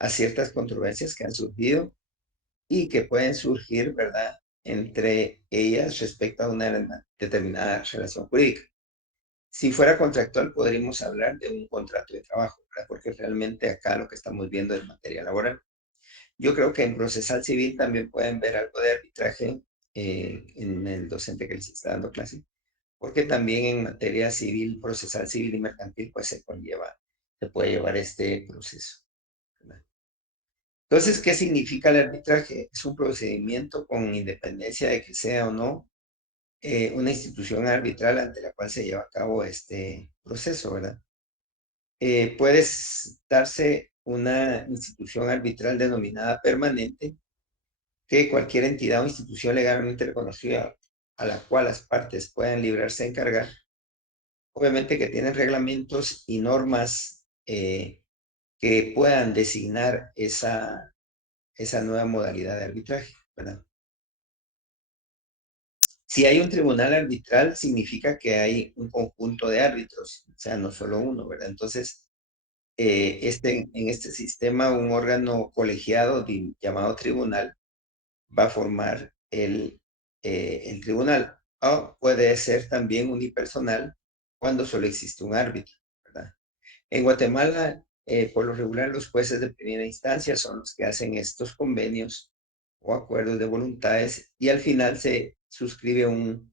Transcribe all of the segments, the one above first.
a ciertas controversias que han surgido y que pueden surgir, ¿verdad?, entre ellas respecto a una determinada relación jurídica. Si fuera contractual, podríamos hablar de un contrato de trabajo, ¿verdad? Porque realmente acá lo que estamos viendo es materia laboral. Yo creo que en procesal civil también pueden ver algo de arbitraje en el docente que les está dando clase, porque también en materia civil, procesal civil y mercantil, pues se puede llevar este proceso, ¿verdad? Entonces, ¿qué significa el arbitraje? Es un procedimiento con independencia de que sea o no una institución arbitral ante la cual se lleva a cabo este proceso, ¿verdad? Puede darse una institución arbitral denominada permanente, que cualquier entidad o institución legalmente reconocida a la cual las partes puedan librarse a encargar, obviamente que tienen reglamentos y normas que puedan designar esa nueva modalidad de arbitraje, ¿verdad? Si hay un tribunal arbitral, significa que hay un conjunto de árbitros, o sea, no solo uno, ¿verdad? Entonces, en este sistema, un órgano colegiado llamado tribunal va a formar el tribunal. O puede ser también unipersonal cuando solo existe un árbitro, ¿verdad? En Guatemala, por lo regular, los jueces de primera instancia son los que hacen estos convenios o acuerdos de voluntades y al final se suscribe un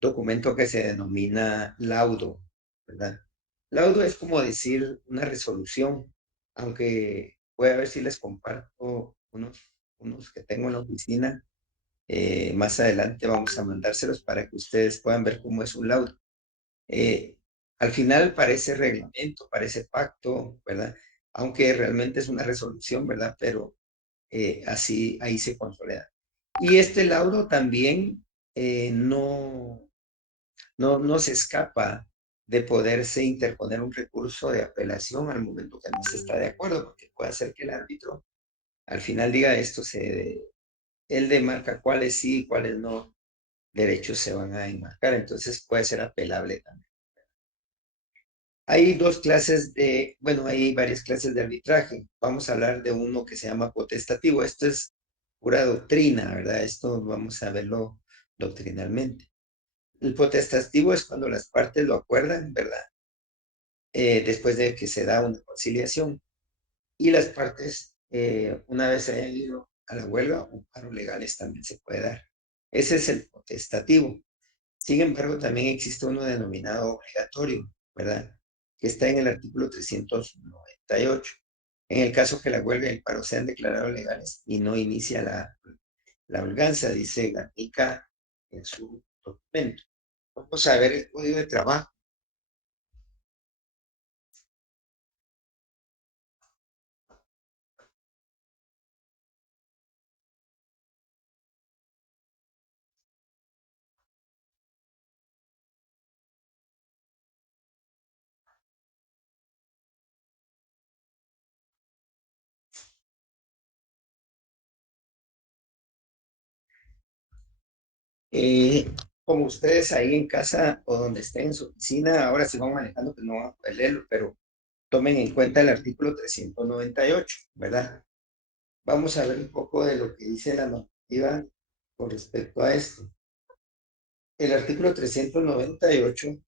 documento que se denomina laudo, ¿verdad? Laudo es como decir una resolución, aunque voy a ver si les comparto unos que tengo en la oficina. Más adelante vamos a mandárselos para que ustedes puedan ver cómo es un laudo. Eh, Al final parece reglamento, parece pacto, ¿verdad? Aunque realmente es una resolución, ¿verdad? Pero así, ahí se consolida. Y este laudo también no se escapa de poderse interponer un recurso de apelación al momento que no se está de acuerdo, porque puede ser que el árbitro al final diga él demarca cuáles sí y cuáles no derechos se van a enmarcar, entonces puede ser apelable también. Hay bueno, hay varias clases de arbitraje. Vamos a hablar de uno que se llama potestativo. Esto es pura doctrina, ¿verdad? Esto vamos a verlo doctrinalmente. El potestativo es cuando las partes lo acuerdan, ¿verdad? Después de que se da una conciliación. Y las partes, una vez se hayan ido a la huelga, un paro legales también se puede dar. Ese es el potestativo. Sin embargo, también existe uno denominado obligatorio, ¿verdad? Que está en el artículo 398. En el caso que la huelga y el paro sean declarados legales y no inicia la holganza, dice Gatica en su documento. Vamos a ver el código de trabajo. Eh, Como ustedes ahí en casa o donde estén en su oficina, ahora si van manejando, pues no van a poder leerlo, pero tomen en cuenta el artículo 398, ¿verdad? Vamos a ver un poco de lo que dice la normativa con respecto a esto. El artículo 398,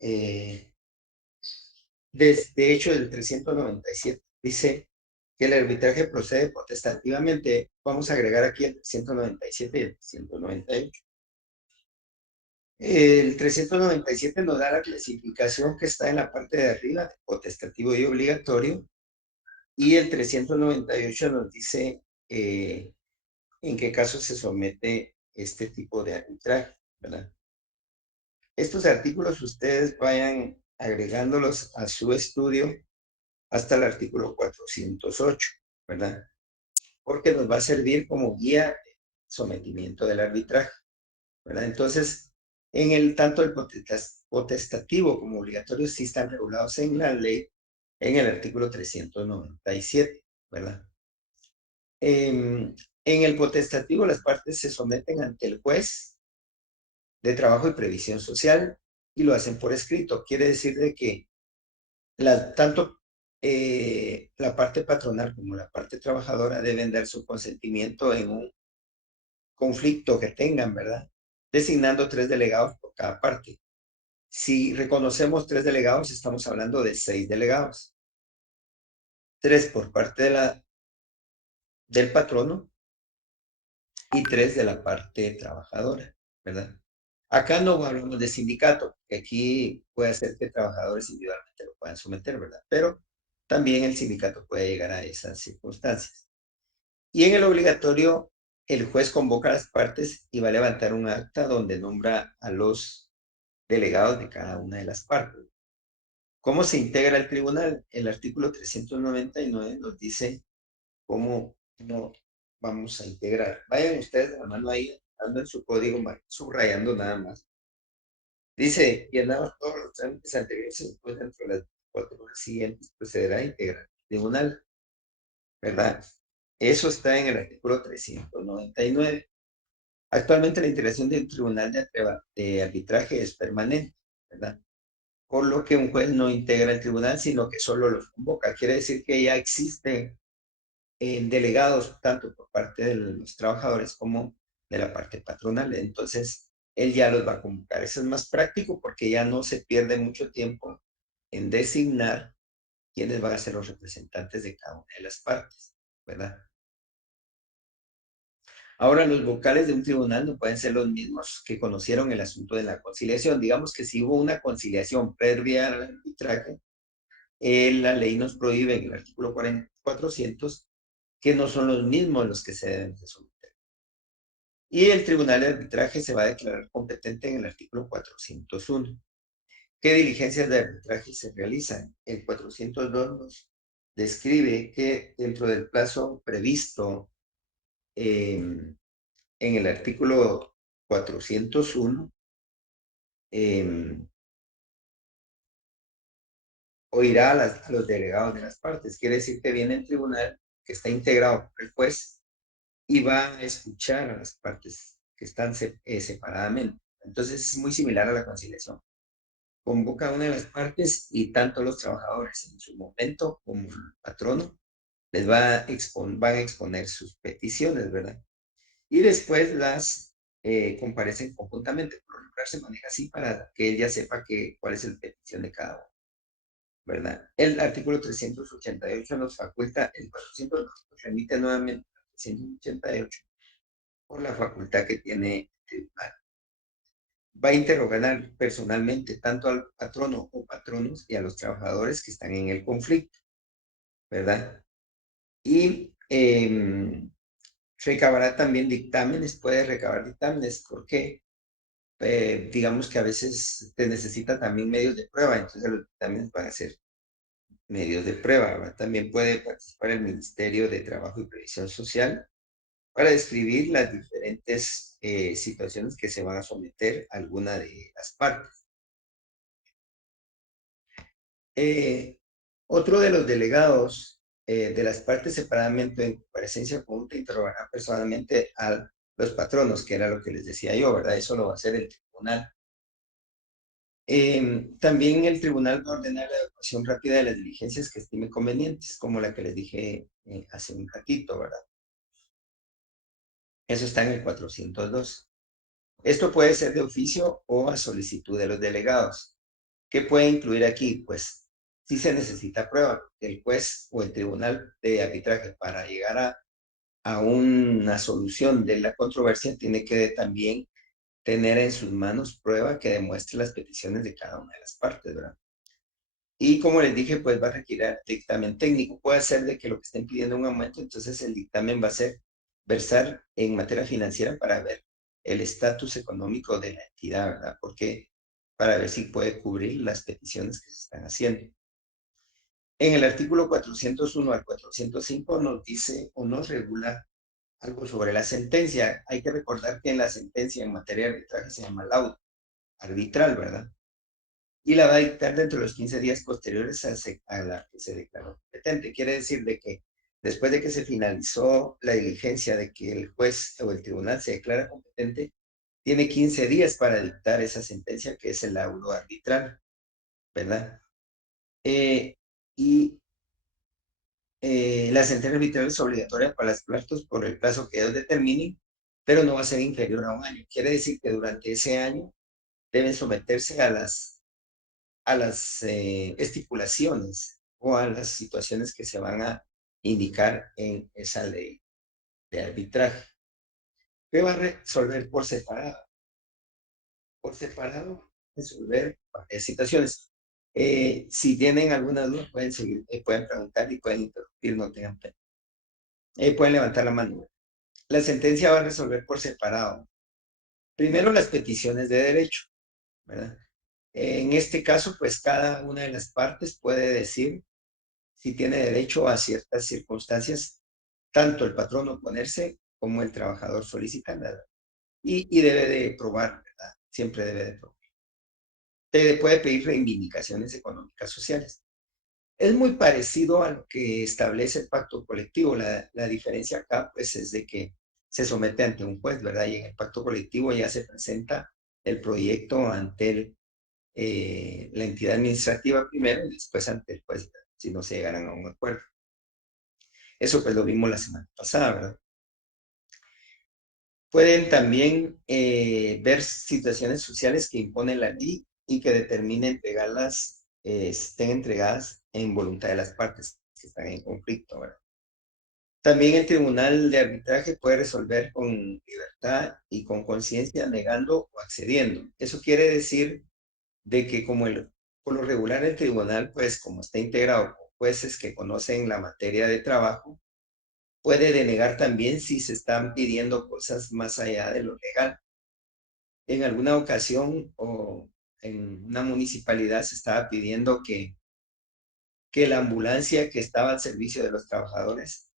eh, de hecho, el 397 dice que el arbitraje procede potestativamente. Vamos a agregar aquí el 397 y el 398. El 397 nos da la clasificación que está en la parte de arriba, de potestativo y obligatorio, y el 398 nos dice en qué caso se somete este tipo de arbitraje, ¿verdad? Estos artículos ustedes vayan agregándolos a su estudio hasta el artículo 408, ¿verdad? Porque nos va a servir como guía de sometimiento del arbitraje, ¿verdad? Entonces, tanto el potestativo como obligatorio sí están regulados en la ley en el artículo 397, ¿verdad? En el potestativo las partes se someten ante el juez de trabajo y previsión social y lo hacen por escrito. Quiere decir de que tanto la parte patronal como la parte trabajadora deben dar su consentimiento en un conflicto que tengan, ¿verdad? Designando 3 delegados por cada parte. Si reconocemos 3 delegados, estamos hablando de 6 delegados. 3 por parte del patrono y 3 de la parte trabajadora, ¿verdad? Acá no hablamos de sindicato, que aquí puede ser que trabajadores individualmente lo puedan someter, ¿verdad? Pero también el sindicato puede llegar a esas circunstancias. Y en el obligatorio, el juez convoca a las partes y va a levantar un acta donde nombra a los delegados de cada una de las partes. ¿Cómo se integra el tribunal? El artículo 399 nos dice cómo no vamos a integrar. Vayan ustedes a la mano ahí, ando en su código, subrayando nada más. Dice, y andamos todos los trámites anteriores y después dentro de las 4 horas siguientes procederá a integrar el tribunal, ¿verdad? Eso está en el artículo 399. Actualmente la integración del tribunal de arbitraje es permanente, ¿verdad? Por lo que un juez no integra el tribunal, sino que solo los convoca. Quiere decir que ya existen delegados tanto por parte de los trabajadores como de la parte patronal. Entonces, él ya los va a convocar. Eso es más práctico porque ya no se pierde mucho tiempo en designar quiénes van a ser los representantes de cada una de las partes, ¿verdad? Ahora, los vocales de un tribunal no pueden ser los mismos que conocieron el asunto de la conciliación. Digamos que si hubo una conciliación previa al arbitraje, la ley nos prohíbe en el artículo 400 que no son los mismos los que se deben resolver. Y el tribunal de arbitraje se va a declarar competente en el artículo 401. ¿Qué diligencias de arbitraje se realizan? El 402 nos describe que dentro del plazo previsto en el artículo 401, oirá a los delegados de las partes. Quiere decir que viene el tribunal que está integrado por el juez y va a escuchar a las partes que están separadamente. Entonces es muy similar a la conciliación. Convoca a una de las partes y tanto los trabajadores en su momento como el patrono les van a exponer sus peticiones, ¿verdad? Y después las comparecen conjuntamente. Por lo general se maneja así para que él ya sepa cuál es la petición de cada uno, ¿verdad? El artículo 388 nos faculta, el 400 nos remite nuevamente al 388 por la facultad que tiene el tribunal. Va a interrogar personalmente tanto al patrono o patronos y a los trabajadores que están en el conflicto, ¿verdad? Y recabará también dictámenes, puede recabar dictámenes, porque digamos que a veces te necesita también medios de prueba, entonces los dictámenes van a ser medios de prueba, ¿verdad? También puede participar el Ministerio de Trabajo y Previsión Social para describir las diferentes situaciones que se van a someter a alguna de las partes. Otro de los delegados de las partes separadamente en comparecencia conjunta interrogará personalmente a los patronos, que era lo que les decía yo, ¿verdad? Eso lo va a hacer el tribunal. También el tribunal va a ordenar la evacuación rápida de las diligencias que estime convenientes, como la que les dije hace un ratito, ¿verdad? Eso está en el 402. Esto puede ser de oficio o a solicitud de los delegados. ¿Qué puede incluir aquí? Pues si se necesita prueba, el juez o el tribunal de arbitraje para llegar a una solución de la controversia tiene que también tener en sus manos prueba que demuestre las peticiones de cada una de las partes, ¿verdad? Y como les dije, pues va a requerir dictamen técnico. Puede ser de que lo que estén pidiendo un aumento, entonces el dictamen va a ser versar en materia financiera para ver el estatus económico de la entidad, ¿verdad? Porque para ver si puede cubrir las peticiones que se están haciendo. En el artículo 401 al 405 nos dice o nos regula algo sobre la sentencia. Hay que recordar que en la sentencia en materia de arbitraje se llama laudo arbitral, ¿verdad? Y la va a dictar dentro de los 15 días posteriores a la que se declaró competente. Quiere decir de que después de que se finalizó la diligencia de que el juez o el tribunal se declara competente, tiene 15 días para dictar esa sentencia que es el laudo arbitral, ¿verdad? Y La sentencia arbitral es obligatoria para las partes por el plazo que ellos determinen, pero no va a ser inferior a un año. Quiere decir que durante ese año deben someterse a las estipulaciones o a las situaciones que se van a indicar en esa ley de arbitraje. ¿Qué va a resolver por separado? Por separado, resolver varias situaciones. Si tienen alguna duda, pueden seguir, pueden preguntar y pueden interrumpir, no tengan pena. Pueden levantar la mano. La sentencia va a resolver por separado. Primero, las peticiones de derecho, ¿verdad? En este caso, pues cada una de las partes puede decir si tiene derecho a ciertas circunstancias, tanto el patrón oponerse como el trabajador solicitar, ¿verdad? Y debe de probar, ¿verdad? Siempre debe de probar. Te puede pedir reivindicaciones económicas sociales. Es muy parecido a lo que establece el pacto colectivo. La diferencia acá, pues, es de que se somete ante un juez, ¿verdad? Y en el pacto colectivo ya se presenta el proyecto ante la entidad administrativa primero y después ante el juez, ¿verdad? Si no se llegaran a un acuerdo. Eso pues lo vimos la semana pasada, ¿verdad? Pueden también ver situaciones sociales que impone la ley y que determine entregarlas, estén entregadas en voluntad de las partes que están en conflicto, ¿verdad? También el tribunal de arbitraje puede resolver con libertad y con conciencia, negando o accediendo. Eso quiere decir de que por lo regular el tribunal, pues como está integrado por jueces que conocen la materia de trabajo, puede denegar también si se están pidiendo cosas más allá de lo legal. En alguna ocasión o en una municipalidad se estaba pidiendo que la ambulancia que estaba al servicio de los trabajadores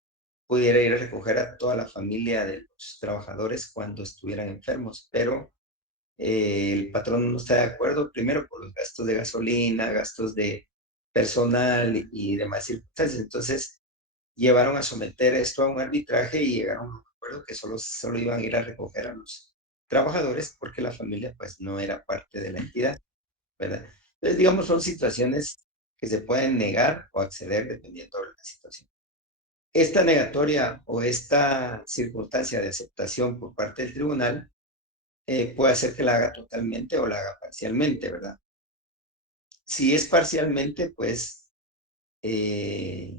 pudiera ir a recoger a toda la familia de los trabajadores cuando estuvieran enfermos, pero el patrón no está de acuerdo, primero por los gastos de gasolina, gastos de personal y demás circunstancias. Entonces, llevaron a someter esto a un arbitraje y llegaron a un acuerdo que solo iban a ir a recoger a los trabajadores porque la familia pues no era parte de la entidad, ¿verdad? Entonces, digamos, son situaciones que se pueden negar o acceder dependiendo de la situación. Esta negatoria o esta circunstancia de aceptación por parte del tribunal puede hacer que la haga totalmente o la haga parcialmente, ¿verdad? Si es parcialmente, pues eh,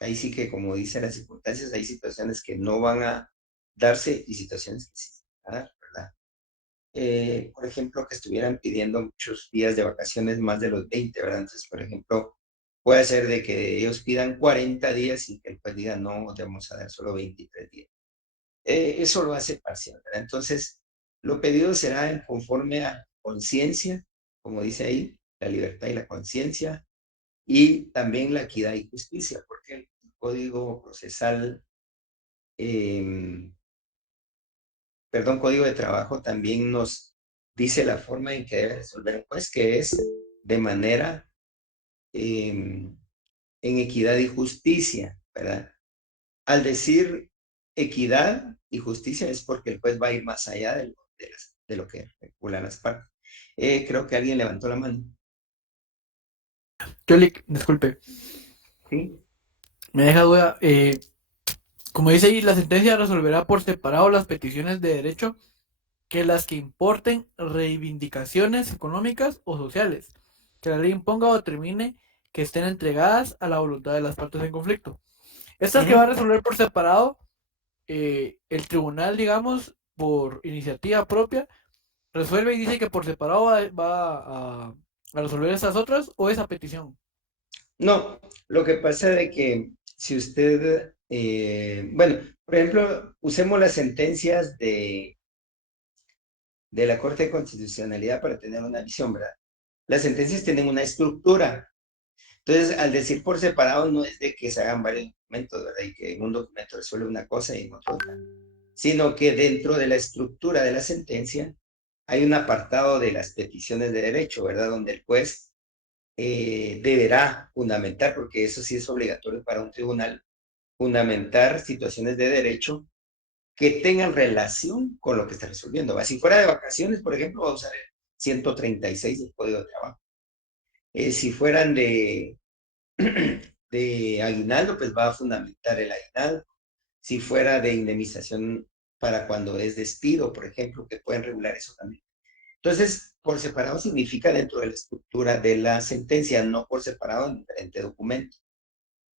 ahí sí que, como dicen las circunstancias, hay situaciones que no van a darse y situaciones que sí van a dar, ¿verdad? Por ejemplo, que estuvieran pidiendo muchos días de vacaciones, más de los 20, ¿verdad? Entonces, por ejemplo, puede ser de que ellos pidan 40 días y que el juez diga, no, te vamos a dar solo 23 días. Eso lo hace parcial, ¿verdad? Entonces, lo pedido será en conforme a conciencia, como dice ahí, la libertad y la conciencia, y también la equidad y justicia, porque el Código Procesal, eh, perdón, Código de Trabajo también nos dice la forma en que debe resolver un juez, que es de manera en equidad y justicia, ¿verdad? Al decir equidad y justicia es porque el juez va a ir más allá de lo que regulan las partes. Creo que alguien levantó la mano. Yolik, disculpe, ¿Sí? me deja duda. Como dice ahí, la sentencia resolverá por separado las peticiones de derecho que las que importen reivindicaciones económicas o sociales, que la ley imponga o determine que estén entregadas a la voluntad de las partes en conflicto. Estas que va a Ujú. resolver por separado, el tribunal, digamos, por iniciativa propia, resuelve y dice que por separado a resolver esas otras o esa petición. No, lo que pasa de que si usted, bueno, por ejemplo, usemos las sentencias de la Corte de Constitucionalidad para tener una visión, ¿verdad? Las sentencias tienen una estructura. Entonces, al decir por separado, no es de que se hagan varios documentos, ¿verdad? Y que en un documento resuelve una cosa y en otro otra, sino que dentro de la estructura de la sentencia hay un apartado de las peticiones de derecho, ¿verdad? Donde el juez deberá fundamentar, porque eso sí es obligatorio para un tribunal, fundamentar situaciones de derecho que tengan relación con lo que está resolviendo. ¿Va? Si fuera de vacaciones, por ejemplo, va a usar el 136 del Código de Trabajo. Si fueran de aguinaldo, pues va a fundamentar el aguinaldo. Si fuera de indemnización para cuando es despido, por ejemplo, que pueden regular eso también. Entonces, por separado significa dentro de la estructura de la sentencia, no por separado en diferente documento.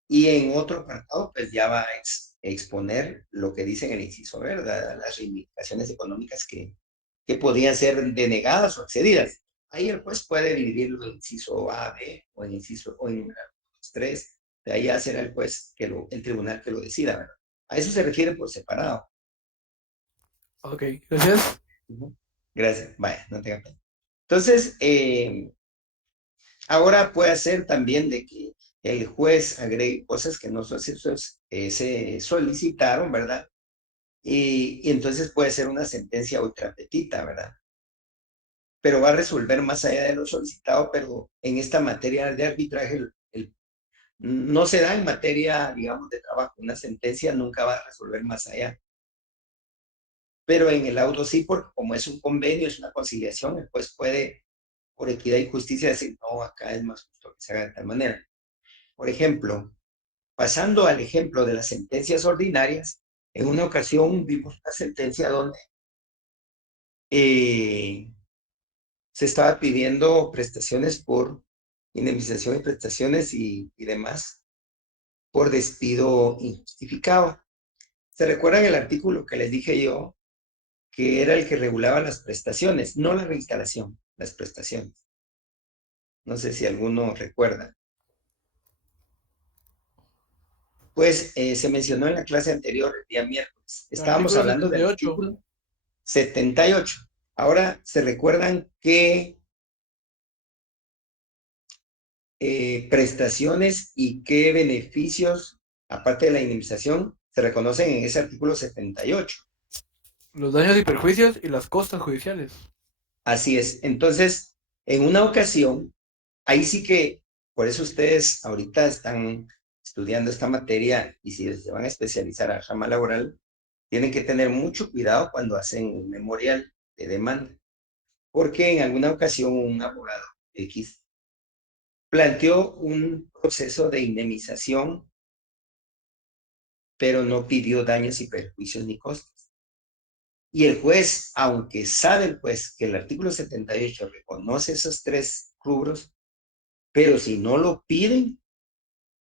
Y en otro apartado, pues ya va a exponer lo que dice en el inciso, ¿verdad? Las reivindicaciones económicas que podían ser denegadas o accedidas. Ahí el juez puede dividirlo en inciso A, B o en inciso o en los tres. De ahí ya será el juez el tribunal que lo decida, ¿verdad? A eso se refiere por separado. Ok, gracias. Uh-huh. Gracias. Vaya, no tenga pena. Entonces, ahora puede ser también de que el juez agregue cosas que no se solicitaron, ¿verdad? Y entonces puede ser una sentencia ultra petita, ¿verdad? Pero va a resolver más allá de lo solicitado, pero en esta materia de arbitraje no se da en materia, digamos, de trabajo. Una sentencia nunca va a resolver más allá. Pero en el auto sí, porque como es un convenio, es una conciliación, el juez puede, por equidad y justicia, decir, no, acá es más justo que se haga de tal manera. Por ejemplo, pasando al ejemplo de las sentencias ordinarias, en una ocasión vimos una sentencia donde eh, se estaba pidiendo prestaciones por indemnización y prestaciones y demás por despido injustificado. ¿Se recuerdan el artículo que les dije yo, que era el que regulaba las prestaciones, no la reinstalación, las prestaciones? No sé si alguno recuerda. Pues se mencionó en la clase anterior, el día miércoles. El Estábamos artículo hablando del 78. artículo 78. Ahora, ¿se recuerdan qué prestaciones y qué beneficios, aparte de la indemnización, se reconocen en ese artículo 78? Los daños y perjuicios y las costas judiciales. Así es. Entonces, en una ocasión, ahí sí que, por eso ustedes ahorita están estudiando esta materia y si se van a especializar a rama laboral, tienen que tener mucho cuidado cuando hacen un memorial de demanda, porque en alguna ocasión un abogado X planteó un proceso de indemnización, pero no pidió daños y perjuicios ni costos. Y el juez, aunque sabe el juez que el artículo 78 reconoce esos tres rubros, pero si no lo piden,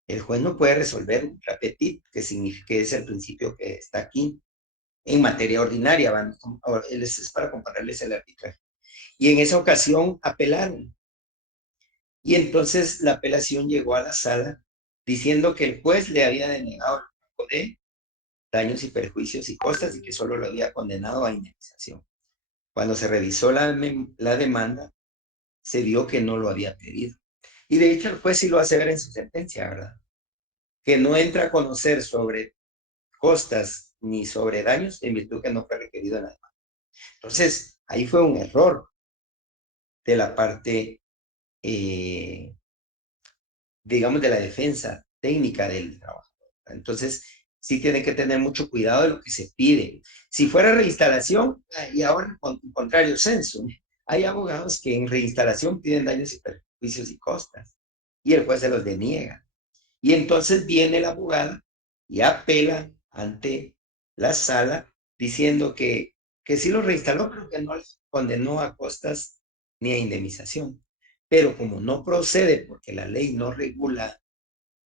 el juez no puede resolver un repetit, que significa que es el principio que está aquí en materia ordinaria. Es para compararles el arbitraje. Y en esa ocasión apelaron. Y entonces la apelación llegó a la sala diciendo que el juez le había denegado el pago de daños y perjuicios y costas y que solo lo había condenado a indemnización. Cuando se revisó la demanda, se vio que no lo había pedido. Y de hecho el juez sí lo hace ver en su sentencia, ¿verdad? Que no entra a conocer sobre costas ni sobre daños en virtud que no fue requerido en la demanda. Entonces, ahí fue un error de la parte, eh, digamos, de la defensa técnica del trabajo. Entonces, sí tienen que tener mucho cuidado de lo que se pide. Si fuera reinstalación, y ahora con contrario censo, hay abogados que en reinstalación piden daños y perjuicios y costas, y el juez se los deniega. Y entonces viene la abogada y apela ante la sala diciendo que sí lo reinstaló, pero que no le condenó a costas ni a indemnización. Pero como no procede porque la ley no regula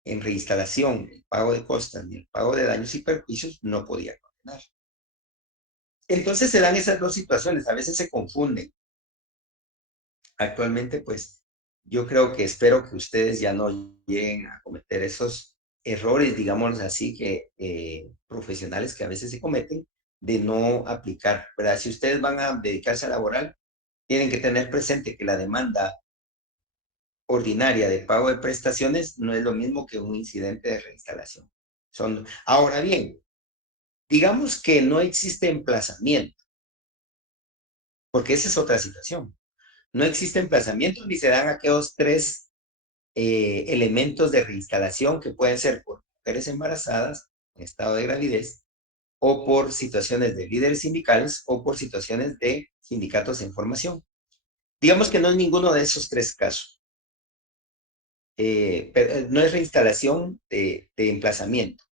en reinstalación el pago de costas ni el pago de daños y perjuicios, no podía condenar. Entonces se dan esas dos situaciones, a veces se confunden. Actualmente, pues yo creo que espero que ustedes ya no lleguen a cometer esos errores, digamos así, que profesionales que a veces se cometen de no aplicar, ¿verdad? Si ustedes van a dedicarse a laboral, tienen que tener presente que la demanda ordinaria de pago de prestaciones no es lo mismo que un incidente de reinstalación. Ahora bien, digamos que no existe emplazamiento, porque esa es otra situación. No existe emplazamiento ni se dan aquellos tres elementos de reinstalación que pueden ser por mujeres embarazadas en estado de gravidez o por situaciones de líderes sindicales o por situaciones de sindicatos en formación. Digamos que no es ninguno de esos tres casos. pero no es reinstalación de emplazamiento,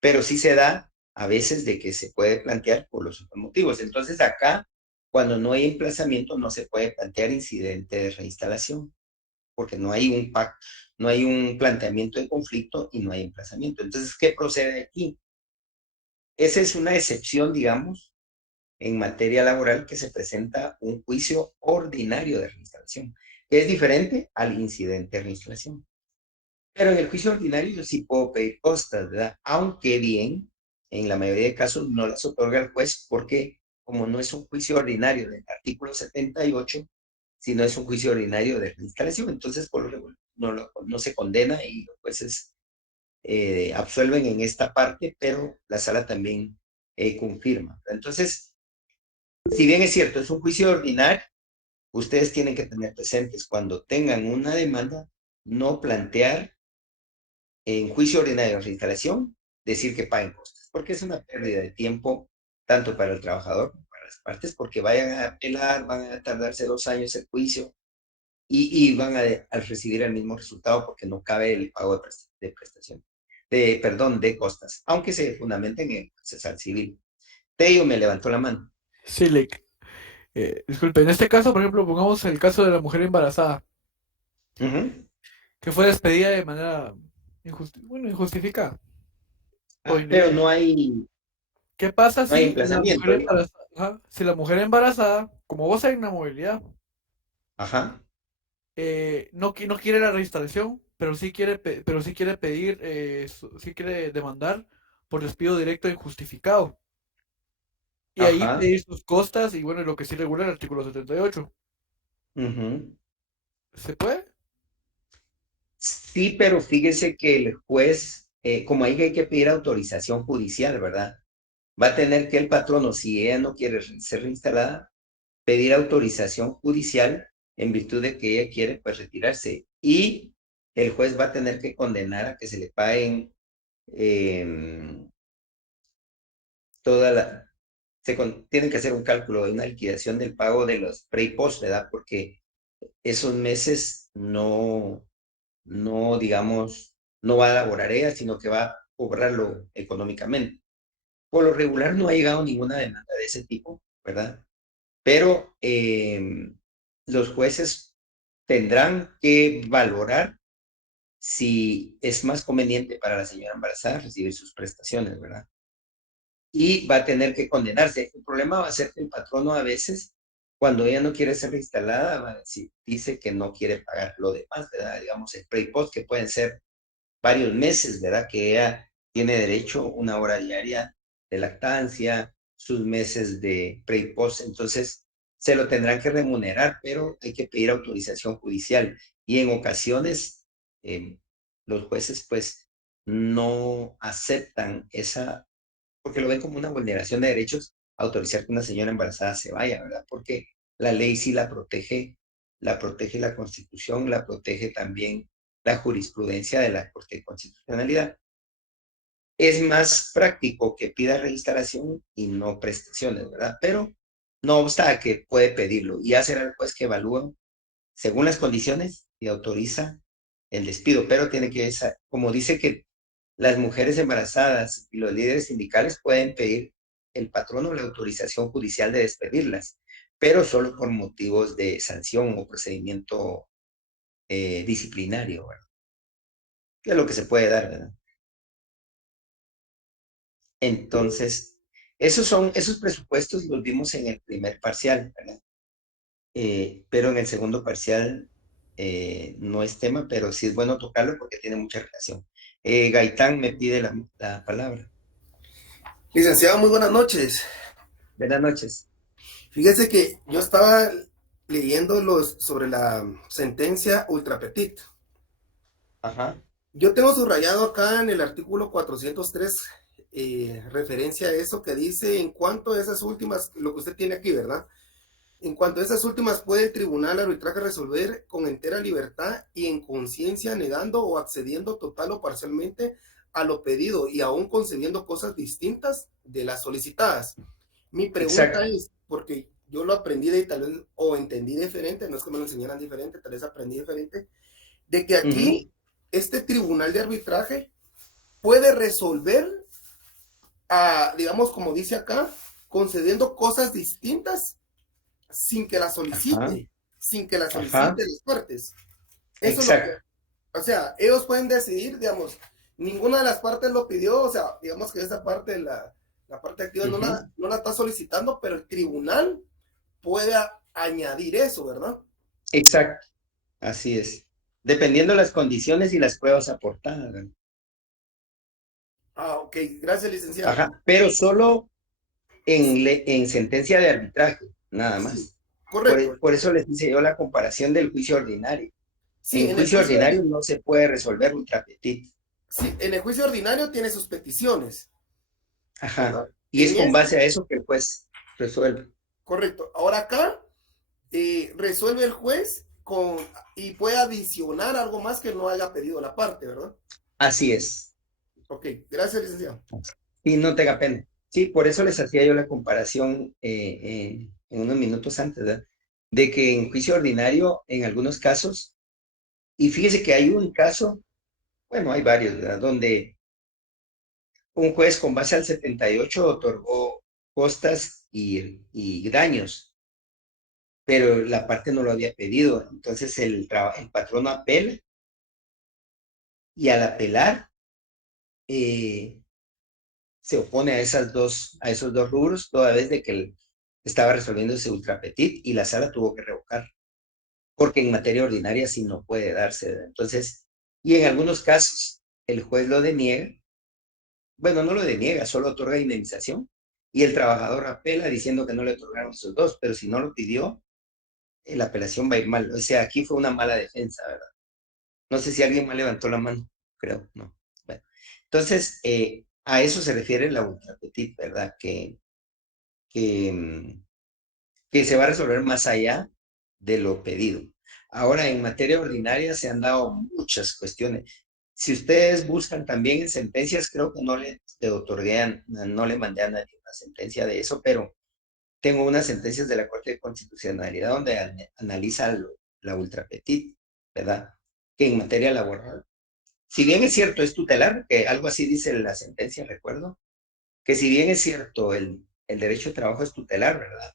pero sí se da a veces de que se puede plantear por los otros motivos. Entonces acá, cuando no hay emplazamiento, no se puede plantear incidente de reinstalación, porque no hay un pacto, no hay un planteamiento de conflicto y no hay emplazamiento. Entonces, ¿qué procede aquí? Esa es una excepción, digamos, en materia laboral que se presenta un juicio ordinario de reinstalación, que es diferente al incidente de reinstalación. Pero en el juicio ordinario yo sí puedo pedir costas, ¿verdad? Aunque bien, en la mayoría de casos no las otorga el juez porque como no es un juicio ordinario del artículo 78, sino es un juicio ordinario de reinstalación, entonces por lo regular no se condena y los jueces absuelven en esta parte, pero la sala también confirma. Entonces, si bien es cierto, es un juicio ordinario, ustedes tienen que tener presentes cuando tengan una demanda, no plantear en juicio ordinario de reinstalación, decir que paguen costas, porque es una pérdida de tiempo tanto para el trabajador como para las partes, porque vayan a apelar, van a tardarse 2 años el juicio y van a recibir el mismo resultado porque no cabe el pago de prestación, perdón, de costas, aunque se fundamenten en el procesal civil. Tello me levantó la mano. Sí, disculpe, en este caso, por ejemplo, pongamos el caso de la mujer embarazada, Ujú. que fue despedida de manera injustificada o Pero indebida. no hay, ¿Qué pasa no hay si la mujer emplazamiento, digamos. embarazada, ajá, si la mujer embarazada, como vos hay una movilidad, Ajá, no quiere la reinstalación, pero sí quiere pedir, sí quiere demandar por despido directo e injustificado. Y ahí ajá. pedir sus costas y bueno, lo que sí regula el artículo 78. Ujú. ¿Se puede? Sí, pero fíjese que el juez, como ahí hay que pedir autorización judicial, ¿verdad? Va a tener que el patrono, si ella no quiere ser reinstalada, pedir autorización judicial en virtud de que ella quiere pues retirarse. Y el juez va a tener que condenar a que se le paguen eh, toda la... tienen que hacer un cálculo de una liquidación del pago de los pre y post, ¿verdad? Porque esos meses no, digamos, no va a laborar ella, sino que va a cobrarlo económicamente. Por lo regular no ha llegado ninguna demanda de ese tipo, ¿verdad? Pero los jueces tendrán que valorar si es más conveniente para la señora embarazada recibir sus prestaciones, ¿verdad? Y va a tener que condenarse. El problema va a ser que el patrono a veces, cuando ella no quiere ser reinstalada, va a decir, dice que no quiere pagar lo demás, ¿verdad? Digamos, el pre y post, que pueden ser varios meses, ¿verdad? Que ella tiene derecho a una hora diaria de lactancia, sus meses de pre y post, entonces se lo tendrán que remunerar, pero hay que pedir autorización judicial y en ocasiones eh, los jueces pues no aceptan esa, porque lo ven como una vulneración de derechos, autorizar que una señora embarazada se vaya, ¿verdad? Porque la ley sí la protege la Constitución, la protege también la jurisprudencia de la Corte de Constitucionalidad. Es más práctico que pida reinstalación y no prestaciones, ¿verdad? Pero no obsta que puede pedirlo y hacer al juez que evalúa según las condiciones y autoriza el despido, pero tiene que, como dice que las mujeres embarazadas y los líderes sindicales pueden pedir el patrono la autorización judicial de despedirlas, pero solo por motivos de sanción o procedimiento disciplinario, ¿verdad? Que es lo que se puede dar, ¿verdad? Entonces, esos presupuestos los vimos en el primer parcial, ¿verdad? Pero en el segundo parcial no es tema, pero sí es bueno tocarlo porque tiene mucha relación. Gaitán me pide la palabra. Licenciado, muy buenas noches. Buenas noches. Fíjese que yo estaba leyendo sobre la sentencia Ultra Petit. Ajá, Yo tengo subrayado acá en el artículo 403 referencia a eso que dice en cuanto a esas últimas, lo que usted tiene aquí, ¿verdad? En cuanto a esas últimas puede el tribunal arbitraje resolver con entera libertad y en conciencia negando o accediendo total o parcialmente a lo pedido y aún concediendo cosas distintas de las solicitadas. Mi pregunta exacto. es, porque yo lo aprendí de tal vez, o entendí diferente, no es que me lo enseñaran diferente, tal vez aprendí diferente. de que aquí este tribunal de arbitraje puede resolver, digamos, como dice acá, concediendo cosas distintas sin que las Ajá, solicite, sin que las ajá, solicite las partes. Eso es lo que, exacto. o sea, ellos pueden decidir, digamos, ninguna de las partes lo pidió, o sea, digamos que esa parte, la parte activa Ujú, no la está solicitando, pero el tribunal puede añadir eso, ¿verdad? exacto, así es. Dependiendo las condiciones y las pruebas aportadas, ¿verdad? Ah, ok, gracias, licenciado. Ajá, pero solo en sentencia de arbitraje, nada Sí, más. correcto. Por eso les hice yo la comparación del juicio ordinario. Sí, En en el juicio juicio, ordinario no se puede resolver ultra petit. sí, en el juicio ordinario tiene sus peticiones, ¿verdad? Ajá. Y es En con este, base a eso que el juez resuelve. correcto. Ahora acá resuelve el juez y puede adicionar algo más que no haya pedido la parte, ¿verdad? Así es. Ok, gracias, licenciado. Y no tenga pena. Sí, por eso les hacía yo la comparación en unos minutos antes, ¿verdad? De que en juicio ordinario, en algunos casos, y fíjese que hay un caso, bueno, hay varios, ¿verdad? Donde un juez con base al 78 otorgó costas y daños, pero la parte no lo había pedido. Entonces el patrono apela y al apelar eh, se opone a esos dos rubros, toda vez de que él estaba resolviéndose ultra petit y la sala tuvo que revocar, porque en materia ordinaria sí no puede darse, ¿verdad? Entonces, y en algunos casos el juez lo deniega, bueno, no lo deniega, solo otorga indemnización y el trabajador apela diciendo que no le otorgaron esos dos, pero si no lo pidió, la apelación va a ir mal. O sea, aquí fue una mala defensa, ¿verdad? No sé si alguien más levantó la mano, creo, no. Bueno, entonces, a eso se refiere la ultra petit, ¿verdad? Que, que se va a resolver más allá de lo pedido. Ahora, en materia ordinaria se han dado muchas cuestiones. Si ustedes buscan también en sentencias, creo que no le otorgué, no le mandé a nadie una sentencia de eso, pero tengo unas sentencias de la Corte de Constitucionalidad donde analiza la ultra petit, ¿verdad? Que en materia laboral, si bien es cierto, es tutelar, que algo así dice la sentencia, recuerdo, que si bien es cierto, el derecho de trabajo es tutelar, ¿verdad?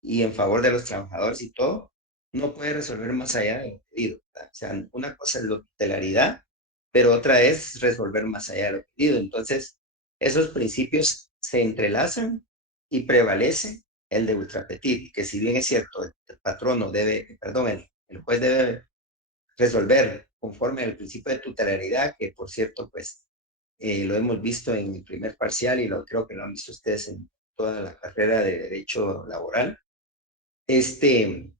Y en favor de los trabajadores y todo, no puede resolver más allá de lo pedido, ¿verdad? O sea, una cosa es la tutelaridad, pero otra es resolver más allá de lo pedido. Entonces, esos principios se entrelazan y prevalece el de ultrapetit, que si bien es cierto, el patrono debe, perdón, el juez debe resolver conforme al principio de tutelaridad, que por cierto, pues lo hemos visto en el primer parcial y creo que lo han visto ustedes en toda la carrera de derecho laboral. Este,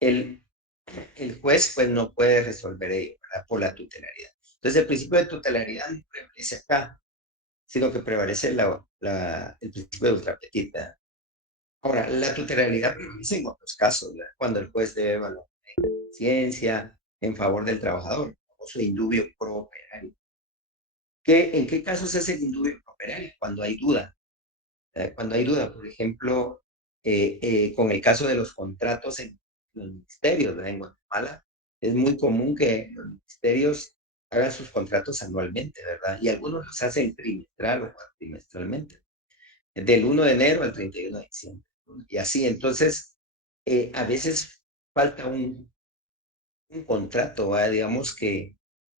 el, el juez pues no puede resolver ello, ¿verdad? Por la tutelaridad. Entonces el principio de tutelaridad no prevalece acá, sino que prevalece el principio de ultra petita. Ahora, la tutelaridad prevalece en otros casos, ¿verdad? Cuando el juez debe evaluar ciencia en favor del trabajador, o su indubio pro operario. ¿En qué casos es el indubio pro operario? Cuando hay duda. Cuando hay duda, por ejemplo, con el caso de los contratos en los ministerios, ¿verdad? En Guatemala, es muy común que los ministerios hagan sus contratos anualmente, ¿verdad? Y algunos los hacen trimestral o cuatrimestralmente, del 1 de enero al 31 de diciembre. ¿No? Y así, entonces, a veces falta un contrato, ¿verdad? Digamos que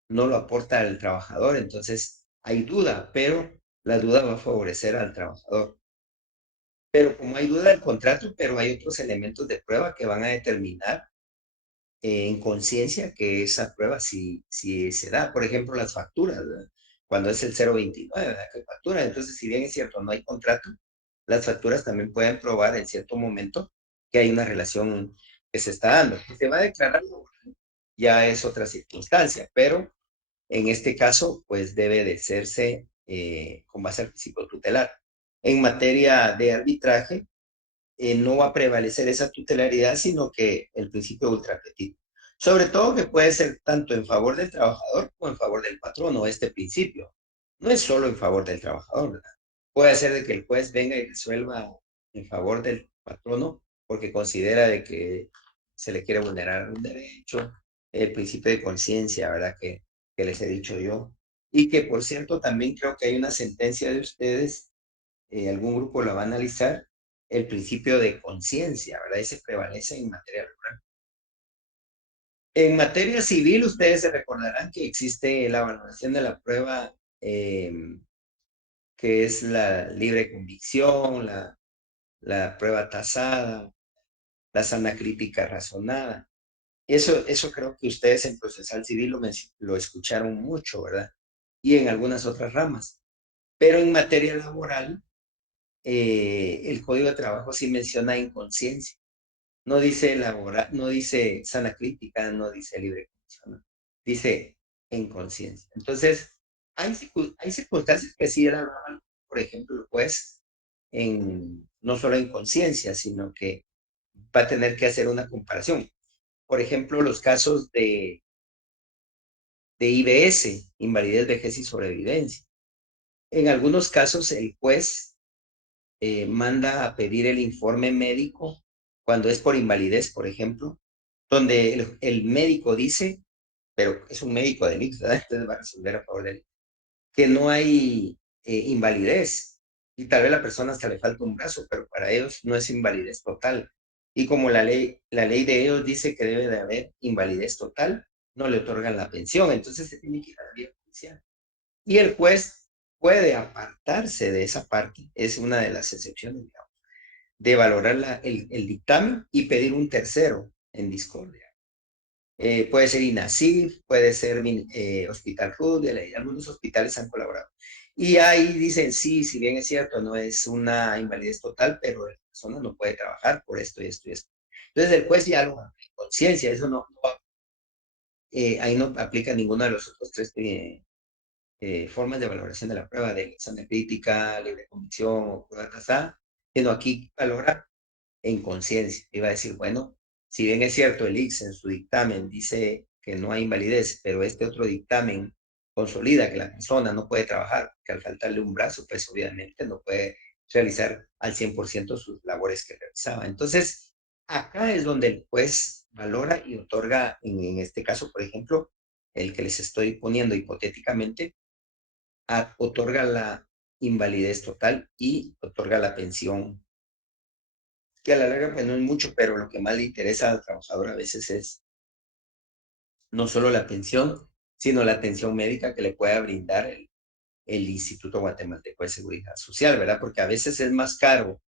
no lo aporta al trabajador, entonces hay duda, pero la duda va a favorecer al trabajador. Pero como hay duda del contrato, pero hay otros elementos de prueba que van a determinar en conciencia que esa prueba sí se da. Por ejemplo, las facturas, ¿verdad? Cuando es el 029, ¿verdad? Que factura. Entonces, si bien es cierto, no hay contrato, las facturas también pueden probar en cierto momento que hay una relación que se está dando. Que se va a declarar, ya es otra circunstancia, pero en este caso, pues debe de hacerse con base al principio tutelar. En materia de arbitraje, no va a prevalecer esa tutelaridad, sino que el principio ultra petit. Sobre todo que puede ser tanto en favor del trabajador como en favor del patrono, este principio. No es solo en favor del trabajador, ¿verdad? Puede ser de que el juez venga y resuelva en favor del patrono porque considera de que se le quiere vulnerar un derecho, el principio de conciencia, ¿verdad? Que les he dicho yo. Y que, por cierto, también creo que hay una sentencia de ustedes, algún grupo la va a analizar, el principio de conciencia, ¿verdad? Ese prevalece en materia laboral. En materia civil, ustedes se recordarán que existe la valoración de la prueba, que es la libre convicción, la prueba tasada, la sana crítica razonada. Eso creo que ustedes en procesal civil lo escucharon mucho, ¿verdad? Y en algunas otras ramas. Pero en materia laboral, el Código de Trabajo sí menciona inconsciencia. No dice laboral, no dice sana crítica, no dice libre condición, dice en conciencia. Entonces, hay circunstancias que sí elaboran, por ejemplo, pues, no solo en conciencia, sino que va a tener que hacer una comparación. Por ejemplo, los casos de IBS, invalidez, vejez y sobrevivencia. En algunos casos, el juez manda a pedir el informe médico cuando es por invalidez, por ejemplo, donde el médico dice, pero es un médico del ICS, ¿verdad? Entonces va a resolver a favor de él, que no hay invalidez y tal vez la persona hasta le falta un brazo, pero para ellos no es invalidez total. Y como la ley de ellos dice que debe de haber invalidez total, no le otorgan la pensión, entonces se tiene que ir a la vía judicial. Y el juez puede apartarse de esa parte, es una de las excepciones, digamos, de valorar el dictamen y pedir un tercero en discordia. Puede ser INASIF, puede ser Hospital Hood, algunos hospitales han colaborado. Y ahí dicen, sí, si bien es cierto, no es una invalidez total, pero la persona no puede trabajar por esto y esto y esto. Entonces el juez ya lo hace en conciencia, eso ahí no aplica ninguno de los otros tres formas de valoración de la prueba, de examen crítica, libre convicción o prueba tasada, sino aquí valora en conciencia. Iba a decir, bueno, si bien es cierto, el ICS en su dictamen dice que no hay invalidez, pero este otro dictamen consolida que la persona no puede trabajar, que al faltarle un brazo, pues obviamente no puede realizar al 100% sus labores que realizaba. Entonces, acá es donde el juez valora y otorga, en este caso, por ejemplo, el que les estoy poniendo hipotéticamente, otorga la invalidez total y otorga la pensión, que a la larga pues no es mucho, pero lo que más le interesa al trabajador a veces es no solo la pensión, sino la atención médica que le pueda brindar el Instituto Guatemalteco de Seguridad Social, ¿verdad? Porque a veces es más caro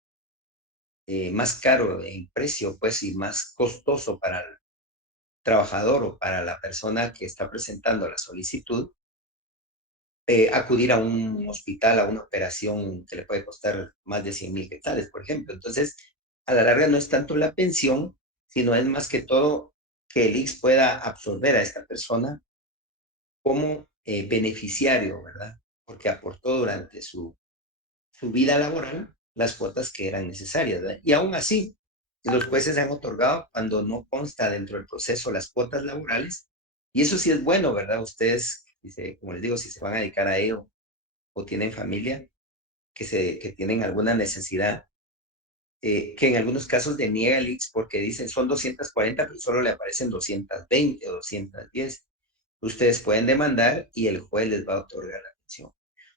en precio, pues, y más costoso para el trabajador o para la persona que está presentando la solicitud, acudir a un hospital, a una operación que le puede costar más de 100,000 quetzales, por ejemplo. Entonces, a la larga no es tanto la pensión, sino es más que todo que el ICS pueda absorber a esta persona como beneficiario, ¿verdad? Porque aportó durante su vida laboral las cuotas que eran necesarias, ¿verdad? Y aún así, los jueces han otorgado cuando no consta dentro del proceso las cuotas laborales, y eso sí es bueno, ¿verdad? Ustedes, como les digo, si se van a dedicar a ello o tienen familia que tienen alguna necesidad, que en algunos casos deniega el ICS porque dicen son 240, pero solo le aparecen 220 o 210. Ustedes pueden demandar y el juez les va a otorgar la pensión.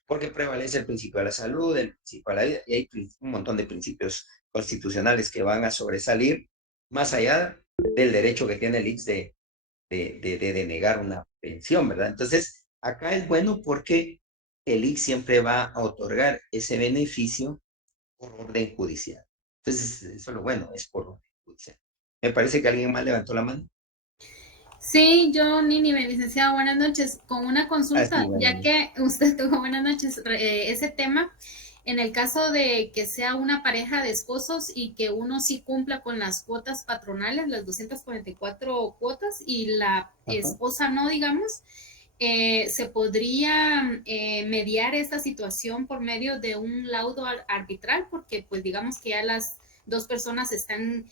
Porque prevalece el principio de la salud, el principio de la vida, y hay un montón de principios constitucionales que van a sobresalir más allá del derecho que tiene el ICS de denegar una pensión, ¿verdad? Entonces, acá es bueno porque el ICS siempre va a otorgar ese beneficio por orden judicial. Entonces, eso es lo bueno, es por orden judicial. Me parece que alguien más levantó la mano. Sí, yo, Nini, licenciada, buenas noches. Con una Así, consulta, ya bueno. que usted tuvo buenas noches, ese tema, en el caso de que sea una pareja de esposos y que uno sí cumpla con las cuotas patronales, las 244 cuotas, y la Ajá. esposa no, digamos, ¿se podría mediar esta situación por medio de un laudo arbitral? Porque, pues, digamos que ya las dos personas están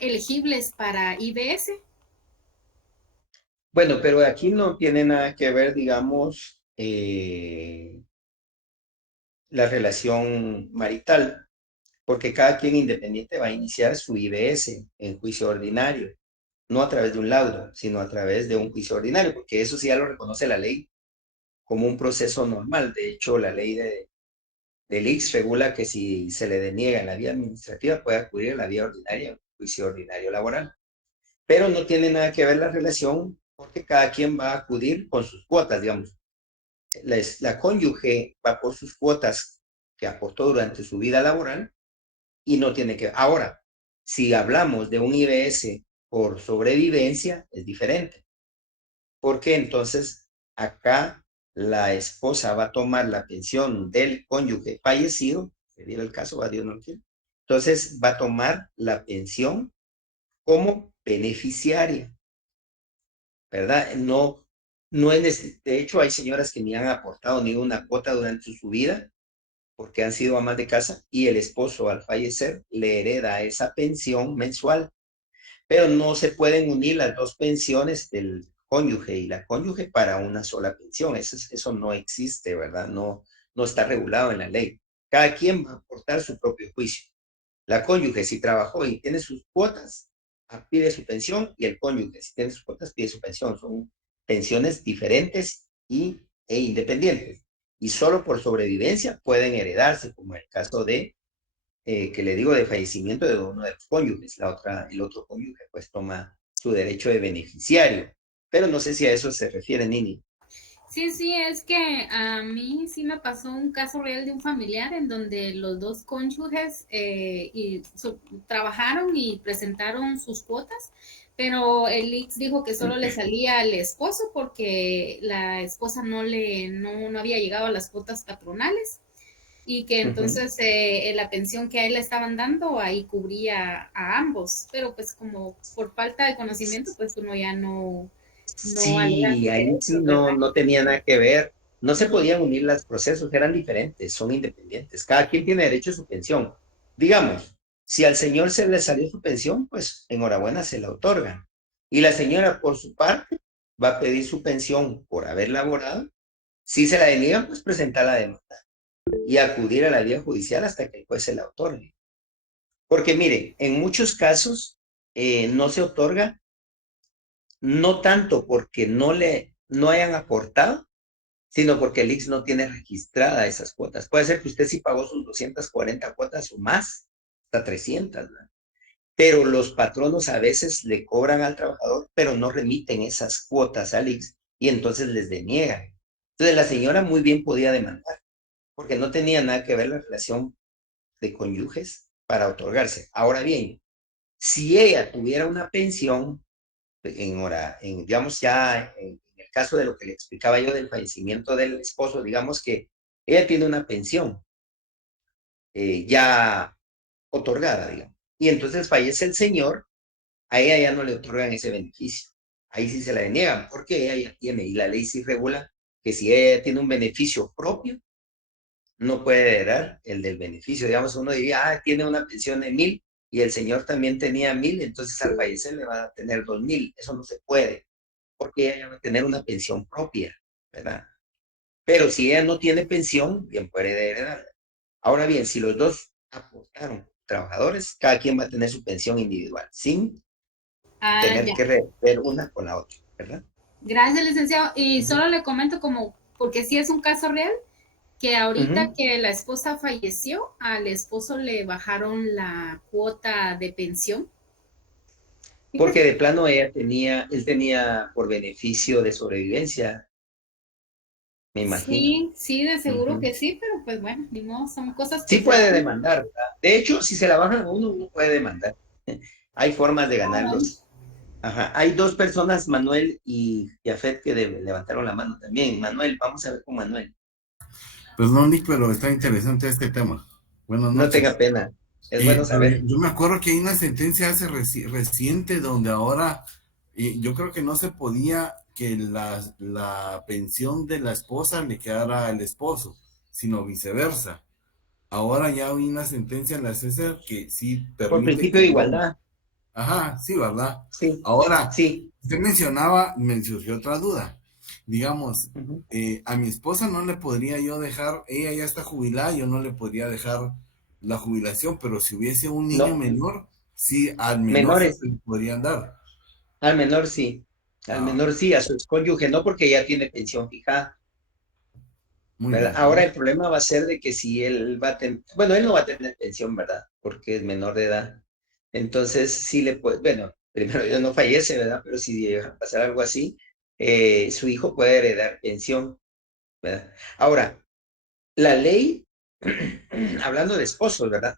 elegibles para IBS. Bueno, pero aquí no tiene nada que ver, digamos, la relación marital, porque cada quien independiente va a iniciar su IBS en juicio ordinario. no a través de un laudo, sino a través de un juicio ordinario, porque eso sí ya lo reconoce la ley como un proceso normal. De hecho, la ley del ICS regula que si se le deniega en la vía administrativa, puede acudir a la vía ordinaria, un juicio ordinario laboral. Pero no tiene nada que ver la relación porque cada quien va a acudir con sus cuotas, digamos. La cónyuge va por sus cuotas que aportó durante su vida laboral y no tiene que... Ahora, si hablamos de un IBS por sobrevivencia, es diferente, porque entonces acá la esposa va a tomar la pensión del cónyuge fallecido, que diera el caso, a Dios no quiere, entonces va a tomar la pensión como beneficiaria, ¿verdad? No, no es, de hecho hay señoras que ni han aportado ni una cuota durante su vida porque han sido amas de casa y el esposo al fallecer le hereda esa pensión mensual, pero no se pueden unir las dos pensiones del cónyuge y la cónyuge para una sola pensión. Eso no existe, ¿verdad? No, no está regulado en la ley. Cada quien va a aportar su propio juicio. La cónyuge, si trabajó y tiene sus cuotas, pide su pensión, y el cónyuge, si tiene sus cuotas, pide su pensión. Son pensiones diferentes e independientes. Y solo por sobrevivencia pueden heredarse, como el caso de, que le digo, de fallecimiento de uno de los cónyuges. El otro cónyuge, pues, toma su derecho de beneficiario. Pero no sé si a eso se refiere, Nini. Sí, sí, es que a mí sí me pasó un caso real de un familiar en donde los dos cónyuges trabajaron y presentaron sus cuotas, pero el IX dijo que solo le salía al esposo porque la esposa no había llegado a las cuotas patronales y que entonces la pensión que a él le estaban dando ahí cubría a ambos, pero pues como por falta de conocimiento, pues uno ya no alega Sí, sus ahí sí derechos, no, ¿verdad? no tenía nada que ver. No se podían unir los procesos, eran diferentes, son independientes. Cada quien tiene derecho a su pensión. Digamos, si al señor se le salió su pensión, pues enhorabuena, se la otorgan. Y la señora, por su parte, va a pedir su pensión por haber laborado. Si se la deniegan, pues presentar la demanda y acudir a la vía judicial hasta que el juez se la otorgue. Porque mire, en muchos casos no se otorga, no tanto porque no hayan aportado, sino porque el IX no tiene registrada esas cuotas. Puede ser que usted sí pagó sus 240 cuotas o más, hasta 300, ¿verdad? Pero los patronos a veces le cobran al trabajador, pero no remiten esas cuotas al IX y entonces les deniegan. Entonces la señora muy bien podía demandar, porque no tenía nada que ver la relación de cónyuges para otorgarse. Ahora bien, si ella tuviera una pensión, digamos ya en el caso de lo que le explicaba yo del fallecimiento del esposo, digamos que ella tiene una pensión ya otorgada, digamos, y entonces fallece el señor, a ella ya no le otorgan ese beneficio, ahí sí se la deniegan, porque ella ya tiene, y la ley sí regula que si ella tiene un beneficio propio, no puede heredar el del beneficio. Digamos, uno diría, tiene una pensión de 1,000 y el señor también tenía 1,000, entonces al fallecer le va a tener 2,000. Eso no se puede, porque ella va a tener una pensión propia, ¿verdad? Pero si ella no tiene pensión, bien puede heredar. Ahora bien, si los dos aportaron trabajadores, cada quien va a tener su pensión individual, sin Ah, tener ya. que ver una con la otra, ¿verdad? Gracias, licenciado. Y Ujú. solo le comento como, porque sí es un caso real, que ahorita Ujú. que la esposa falleció, al esposo le bajaron la cuota de pensión. Porque Fíjese. de plano él tenía por beneficio de sobrevivencia, me imagino. Sí, sí, de seguro Ujú. que sí, pero pues bueno, ni modo, son cosas Sí que se puede dan. demandar, ¿verdad? De hecho, si se la bajan a uno, uno puede demandar. Hay formas de Ah, bueno. ganarlos. Ajá. Hay dos personas, Manuel y Jafet, que levantaron la mano también. Manuel, vamos a ver con Manuel. Pues no, Nick, pero está interesante este tema. Buenas No tenga noches. pena. Es bueno Pero saber. yo me acuerdo que hay una sentencia hace reciente donde ahora yo creo que no se podía que la pensión de la esposa le quedara al esposo, sino viceversa. Ahora ya hay una sentencia en la César que sí Por permite principio que de no. igualdad. Ajá, sí, ¿verdad? Sí, Ahora, sí. usted mencionaba, me surgió otra duda. Digamos, Ujú. a mi esposa no le podría yo dejar, ella ya está jubilada, yo no le podría dejar la jubilación, pero si hubiese un niño No, menor, sí, al menor sí menores. se le podrían dar. Al menor sí. Al Ah, menor sí, a su cónyuge no, porque ya tiene pensión fijada, muy ¿verdad? Ahora bien. el problema va a ser de que si él va a tener, bueno, él no va a tener pensión, ¿verdad? Porque es menor de edad. Entonces, sí le puede, bueno, primero Dios no fallece, ¿verdad? Pero si llega a pasar algo así, su hijo puede heredar pensión, ¿verdad? Ahora, la ley, hablando de esposos, ¿verdad?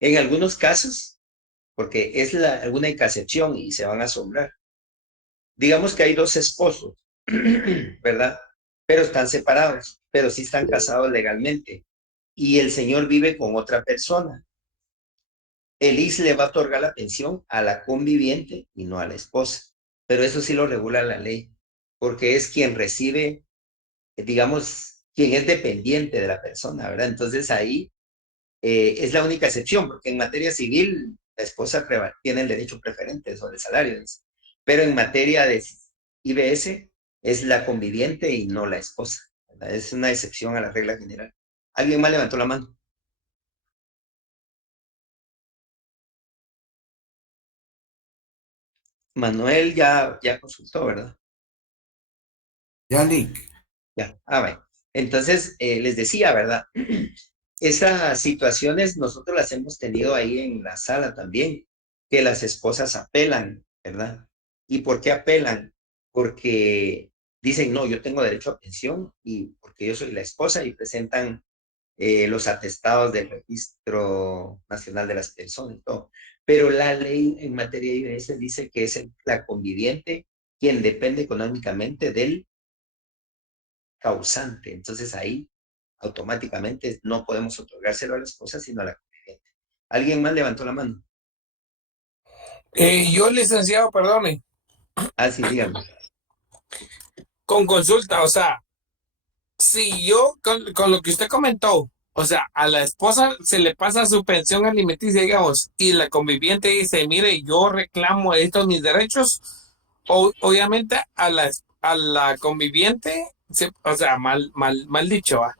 En algunos casos, porque es alguna excepción y se van a asombrar. Digamos que hay dos esposos, ¿verdad? Pero están separados, pero sí están casados legalmente. Y el señor vive con otra persona. El ISSSTE le va a otorgar la pensión a la conviviente y no a la esposa. Pero eso sí lo regula la ley, porque es quien recibe, digamos, quien es dependiente de la persona, ¿verdad? Entonces ahí es la única excepción, porque en materia civil la esposa tiene el derecho preferente sobre el salario, dice. Pero en materia de IBS es la conviviente y no la esposa, ¿verdad? Es una excepción a la regla general. ¿Alguien más levantó la mano? Manuel ya consultó, ¿verdad? Yannick, Ya, bueno. Entonces, les decía, ¿verdad? Esas situaciones nosotros las hemos tenido ahí en la sala también, que las esposas apelan, ¿verdad? ¿Y por qué apelan? Porque dicen, no, yo tengo derecho a pensión y porque yo soy la esposa y presentan los atestados del Registro Nacional de las Personas y todo. Pero la ley en materia de IBS dice que es la conviviente quien depende económicamente del causante. Entonces ahí automáticamente no podemos otorgárselo a la esposa, sino a la conviviente. ¿Alguien más levantó la mano? Yo, licenciado, perdone, Ah, sí, dígame. con consulta, o sea, si yo, con lo que usted comentó, o sea, a la esposa se le pasa su pensión alimenticia, digamos, y la conviviente dice, mire, yo reclamo estos mis derechos, obviamente a la conviviente, o sea, mal dicho, ¿va?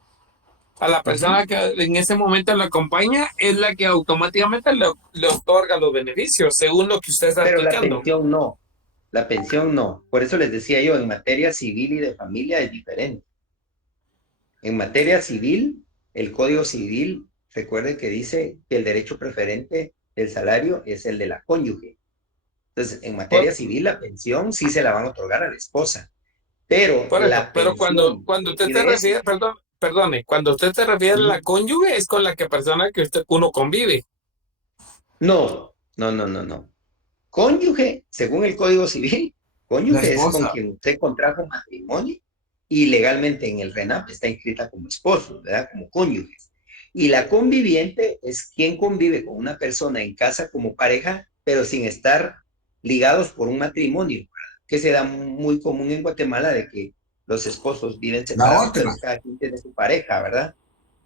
A la Uh -huh. persona que en ese momento lo acompaña es la que automáticamente le otorga los beneficios, según lo que usted está Pero la explicando. pensión no. La pensión no. Por eso les decía yo, en materia civil y de familia es diferente. En materia civil, el Código Civil, recuerden que dice que el derecho preferente del salario es el de la cónyuge. Entonces, en materia civil, la pensión sí se la van a otorgar a la esposa, pero Por eso, la pero pensión cuando de usted se IBS, refiere, perdone, cuando usted se refiere a la cónyuge es con la que persona que uno convive. no, no, no, no, no. Cónyuge, según el Código Civil, la cónyuge es con esposa. quien usted contrajo matrimonio y legalmente en el RENAP está inscrita como esposo, ¿verdad? Como cónyuge. Y la conviviente es quien convive con una persona en casa como pareja, pero sin estar ligados por un matrimonio, ¿verdad? Que se da muy común en Guatemala de que los esposos viven La separados, otra. pero cada quien tiene su pareja, ¿verdad?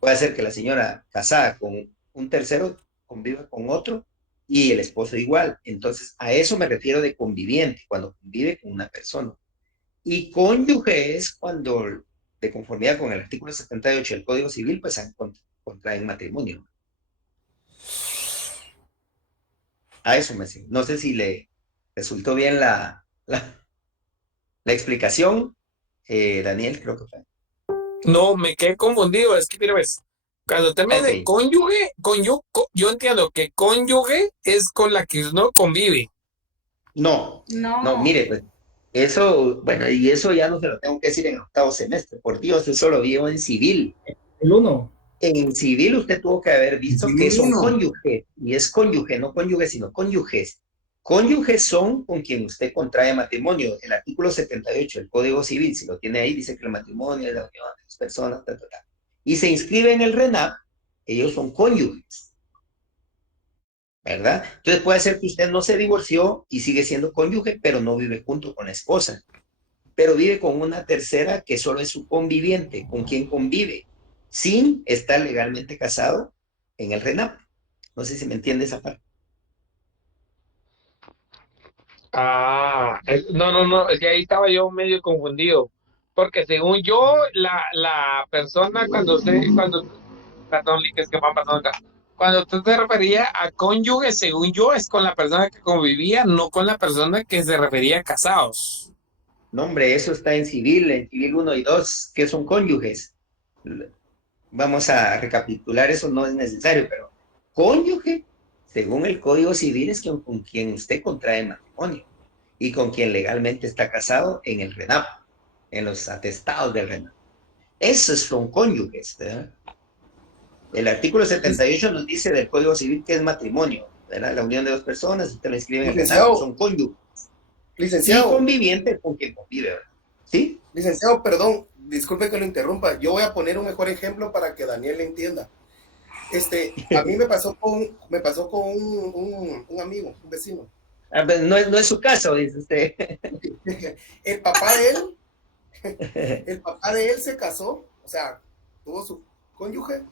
Puede ser que la señora casada con un tercero conviva con otro y el esposo igual. Entonces, a eso me refiero de conviviente, cuando convive con una persona. Y cónyuge es cuando, de conformidad con el artículo 78 del Código Civil, pues contraen matrimonio. A eso me sé. No sé si le resultó bien la explicación, Daniel, creo que fue. No, me quedé confundido, es que mira, ves, cuando usted me Ok, dice cónyuge, yo entiendo que cónyuge es con la que uno convive. no, no, No, mire, pues eso, bueno, y eso ya no se lo tengo que decir en octavo semestre, por Dios, eso lo vio en civil. El uno. En civil usted tuvo que haber Y visto que son femenino. cónyuges, y es cónyuge, no cónyuge, sino cónyuges. Cónyuges son con quien usted contrae matrimonio. El artículo 78 del Código Civil, si lo tiene ahí, dice que el matrimonio es la unión de dos personas, ta, ta, ta. Y se inscribe en el RENAP, ellos son cónyuges, ¿verdad? Entonces puede ser que usted no se divorció y sigue siendo cónyuge, pero no vive junto con la esposa, pero vive con una tercera que solo es su conviviente, con quien convive, sin estar legalmente casado en el RENAP. No sé si me entiende esa parte. Ah, no, es que ahí estaba yo medio confundido. Porque según yo, la persona cuando perdón, Lick, es que me va pasando acá. Cuando tú te referías a cónyuge, según yo, es con la persona que convivía, no con la persona que se refería a casados. No, hombre, eso está en civil 1 y 2, que son cónyuges. Vamos a recapitular, eso no es necesario, pero cónyuge, según el Código Civil, es con quien usted contrae matrimonio y con quien legalmente está casado en el RENAP, en los atestados del RENAP. Esos son cónyuges, ¿verdad? El artículo 78 nos dice del Código Civil que es matrimonio, ¿verdad? La unión de dos personas, usted lo inscribe en el RENAP, son cónyuges. Y Licenciado, conviviente con quien convive, ¿verdad? ¿Sí? licenciado, perdón, disculpe que lo interrumpa. Yo voy a poner un mejor ejemplo para que Daniel le entienda. A mí me pasó con un amigo, un vecino. Pues no es su caso, dice usted. El papá de él se casó, o sea, tuvo su cónyuge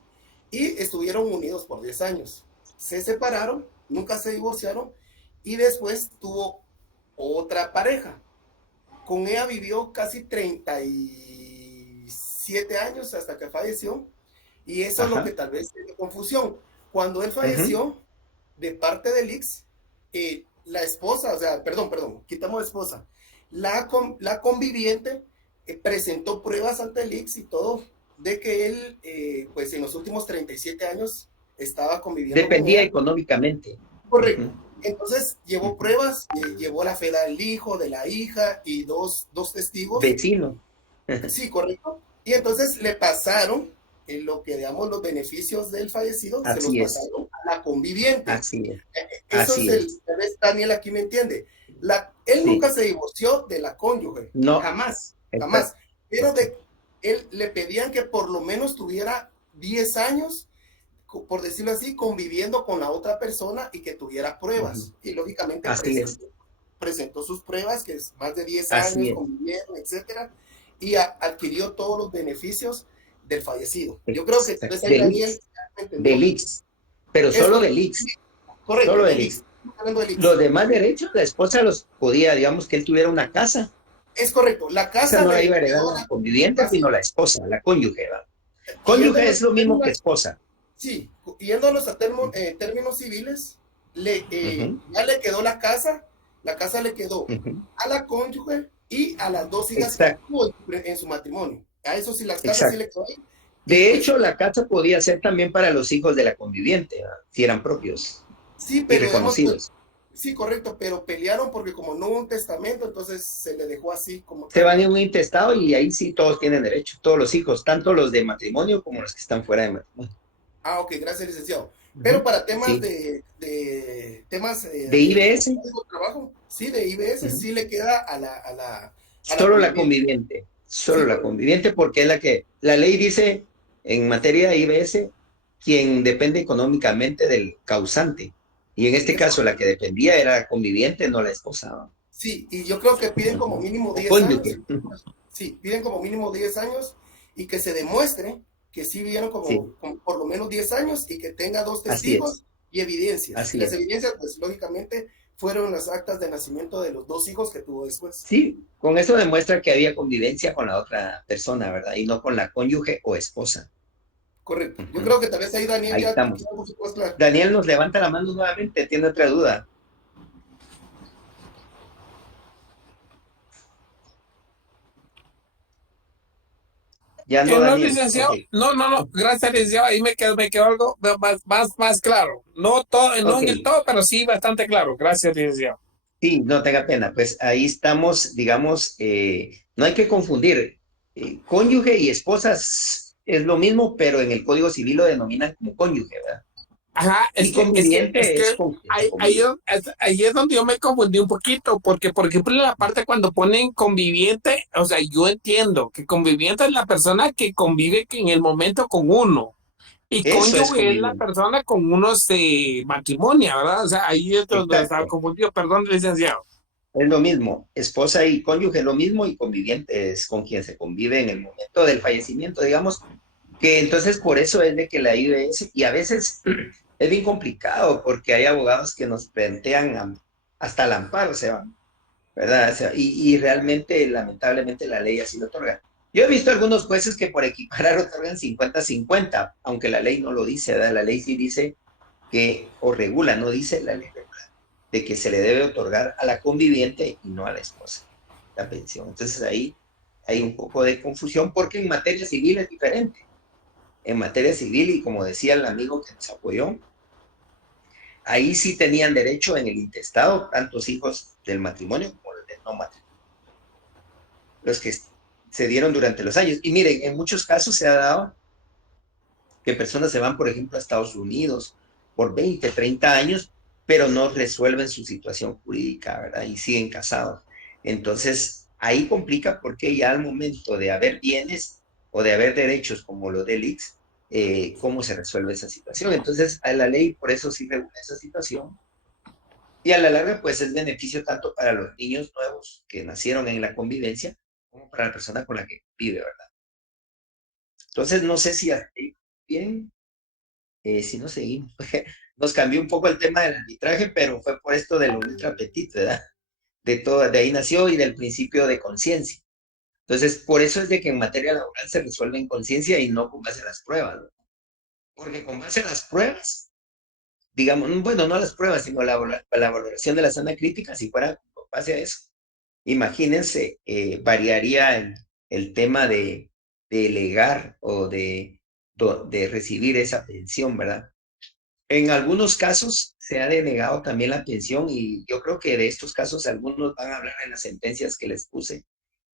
y estuvieron unidos por 10 años. Se separaron, nunca se divorciaron y después tuvo otra pareja. Con ella vivió casi 37 años hasta que falleció y eso es lo que tal vez tiene confusión. Cuando él falleció, de parte del ex, la esposa, o sea, perdón, quitamos esposa, la conviviente presentó pruebas ante el ex y todo de que él, pues en los últimos 37 años estaba conviviendo Dependía con ella. económicamente. Correcto. Entonces llevó pruebas, llevó la fe del hijo, de la hija y dos testigos. Vecino. Sí, correcto. Y entonces le pasaron lo que digamos los beneficios del fallecido, Así se los es. pasaron a la conviviente. Así es. Eso Así es tal vez Daniel aquí me entiende. Él Sí. nunca se divorció de la cónyuge. No. Jamás. Exacto. Pero él le pedían que por lo menos tuviera 10 años, por decirlo así, conviviendo con la otra persona y que tuviera pruebas. Y lógicamente presentó sus pruebas, que es más de 10 años conviviendo, etcétera, y adquirió todos los beneficios del fallecido. Yo creo que entonces ahí Daniel del IX, pero solo del IX. Correcto, solo del IX. Los demás derechos, la esposa los podía, digamos, que él tuviera una casa. Es correcto, la casa no la iba a heredar la conviviente, sino la esposa, la cónyuge. Cónyuge es lo mismo que esposa. Sí, yéndonos a términos civiles, ya le quedó la casa le quedó a la cónyuge y a las dos hijas que tuvo en su matrimonio. A eso sí, las casas sí le quedó ahí. De hecho, la casa podía ser también para los hijos de la conviviente, ¿verdad? Si eran propios y reconocidos. Sí, correcto, pero pelearon porque como no hubo un testamento, entonces se le dejó así como... Se van en un intestado y ahí sí todos tienen derecho, todos los hijos, tanto los de matrimonio como los que están fuera de matrimonio. Ah, ok, gracias, licenciado. Pero para temas de IBS. Trabajo, sí, de IBS, sí le queda a la solo la conviviente. Solo la conviviente, porque es la ley dice en materia de IBS, quien depende económicamente del causante. Y en este caso, la que dependía era la conviviente, no la esposa. Sí, y yo creo que piden como mínimo 10 años. Sí, piden como mínimo 10 años y que se demuestre que sí vivieron como por lo menos 10 años y que tenga dos testigos y evidencias. Las evidencias, pues lógicamente, fueron las actas de nacimiento de los dos hijos que tuvo después. Sí, con eso demuestra que había convivencia con la otra persona, ¿verdad? Y no con la cónyuge o esposa. Correcto. Yo creo que tal vez ahí Daniel ahí estamos. Daniel nos levanta la mano nuevamente, tiene otra duda. Ya no, Daniel. Licenciado, no, gracias, licenciado, ahí me quedó algo más claro. No todo, no en el todo, pero sí bastante claro. Gracias, licenciado. Sí, no tenga pena, pues ahí estamos, digamos, no hay que confundir. Cónyuge y esposas es lo mismo, pero en el Código Civil lo denominan como cónyuge, ¿verdad? Ajá, ahí es donde yo me confundí un poquito, porque por ejemplo en la parte cuando ponen conviviente, o sea, yo entiendo que conviviente es la persona que convive en el momento con uno, y cónyuge es la persona con uno se matrimonia, ¿verdad? O sea, ahí es donde estaba confundido, perdón, licenciado. Es lo mismo, esposa y cónyuge es lo mismo, y conviviente es con quien se convive en el momento del fallecimiento, digamos, que entonces por eso es de que la IBS, y a veces es bien complicado porque hay abogados que nos plantean hasta el amparo, ¿verdad? O sea, y realmente, lamentablemente, la ley así lo otorga. Yo he visto algunos jueces que por equiparar otorgan 50-50, aunque la ley no lo dice, ¿verdad? La ley sí dice que, o regula, no dice la ley regular, de que se le debe otorgar a la conviviente y no a la esposa la pensión. Entonces ahí hay un poco de confusión porque en materia civil es diferente. En materia civil, y como decía el amigo que nos apoyó, ahí sí tenían derecho en el intestado, tantos hijos del matrimonio como los del no matrimonio, los que se dieron durante los años. Y miren, en muchos casos se ha dado que personas se van, por ejemplo, a Estados Unidos por 20, 30 años, pero no resuelven su situación jurídica, ¿verdad? Y siguen casados. Entonces, ahí complica porque ya al momento de haber bienes o de haber derechos como los del IX, ¿cómo se resuelve esa situación? Entonces, a la ley por eso sí regula esa situación. Y a la larga, pues es beneficio tanto para los niños nuevos que nacieron en la convivencia, como para la persona con la que vive, ¿verdad? Entonces, no sé si hasta ahí bien, si no seguimos. Nos cambió un poco el tema del arbitraje, pero fue por esto del ultra petit, ¿verdad? De todo, de ahí nació y del principio de conciencia. Entonces, por eso es de que en materia laboral se resuelve en conciencia y no con base a las pruebas, ¿no? Porque con base a las pruebas, digamos, bueno, no las pruebas, sino la valoración de la sana crítica, si fuera con base a eso, imagínense, variaría el tema de delegar o de recibir esa pensión, ¿verdad? En algunos casos se ha denegado también la pensión y yo creo que de estos casos algunos van a hablar en las sentencias que les puse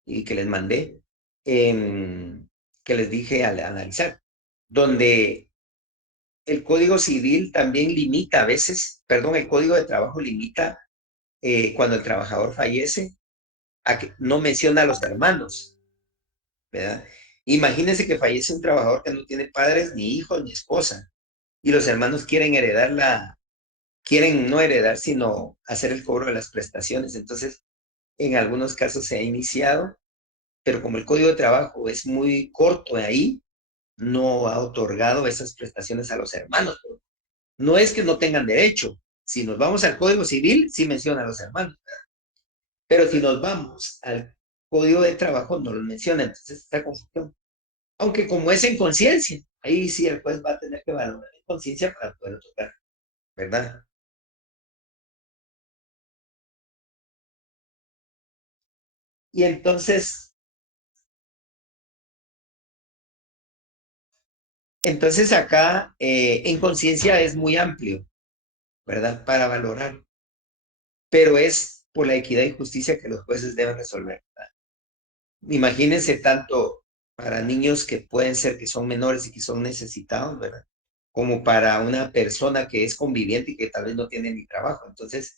y que les mandé, que les dije al analizar, donde el Código Civil también limita a veces, perdón, el Código de Trabajo limita cuando el trabajador fallece a que no menciona a los hermanos, ¿verdad? Imagínense que fallece un trabajador que no tiene padres, ni hijos, ni esposa, y los hermanos quieren no heredar, sino hacer el cobro de las prestaciones. Entonces, en algunos casos se ha iniciado, pero como el Código de Trabajo es muy corto de ahí, no ha otorgado esas prestaciones a los hermanos. No es que no tengan derecho. Si nos vamos al Código Civil, sí menciona a los hermanos. Pero si nos vamos al Código de Trabajo, no los menciona. Entonces, está confusión. Aunque como es en conciencia, ahí sí el juez va a tener que valorar en conciencia para poder otorgar, ¿verdad? Y entonces acá en conciencia es muy amplio, ¿verdad? Para valorar, pero es por la equidad y justicia que los jueces deben resolver, ¿verdad? Imagínense tanto para niños que pueden ser que son menores y que son necesitados, ¿verdad? Como para una persona que es conviviente y que tal vez no tiene ni trabajo. Entonces,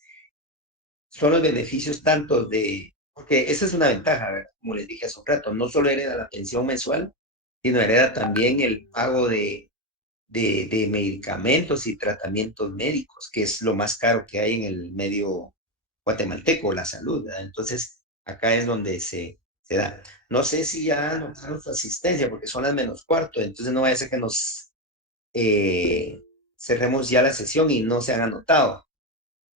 son los beneficios tanto porque esa es una ventaja, ¿verdad? Como les dije hace un rato, no solo hereda la pensión mensual, sino hereda también el pago de medicamentos y tratamientos médicos, que es lo más caro que hay en el medio guatemalteco, la salud, ¿verdad? Entonces, acá es donde se da. No sé si ya anotaron su asistencia, porque son las menos cuarto, entonces no vaya a ser que nos cerremos ya la sesión y no se han anotado.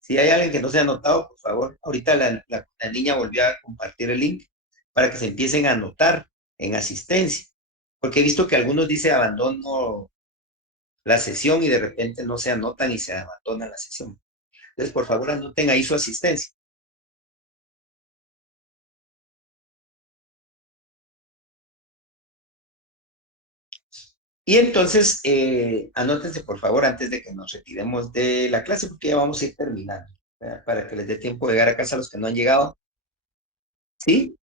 Si hay alguien que no se ha anotado, por favor, ahorita la niña volvió a compartir el link para que se empiecen a anotar en asistencia, porque he visto que algunos dice abandono la sesión y de repente no se anotan y se abandona la sesión. Entonces, por favor, anoten ahí su asistencia. Y entonces, anótense, por favor, antes de que nos retiremos de la clase, porque ya vamos a ir terminando, ¿verdad? Para que les dé tiempo de llegar a casa a los que no han llegado. ¿Sí?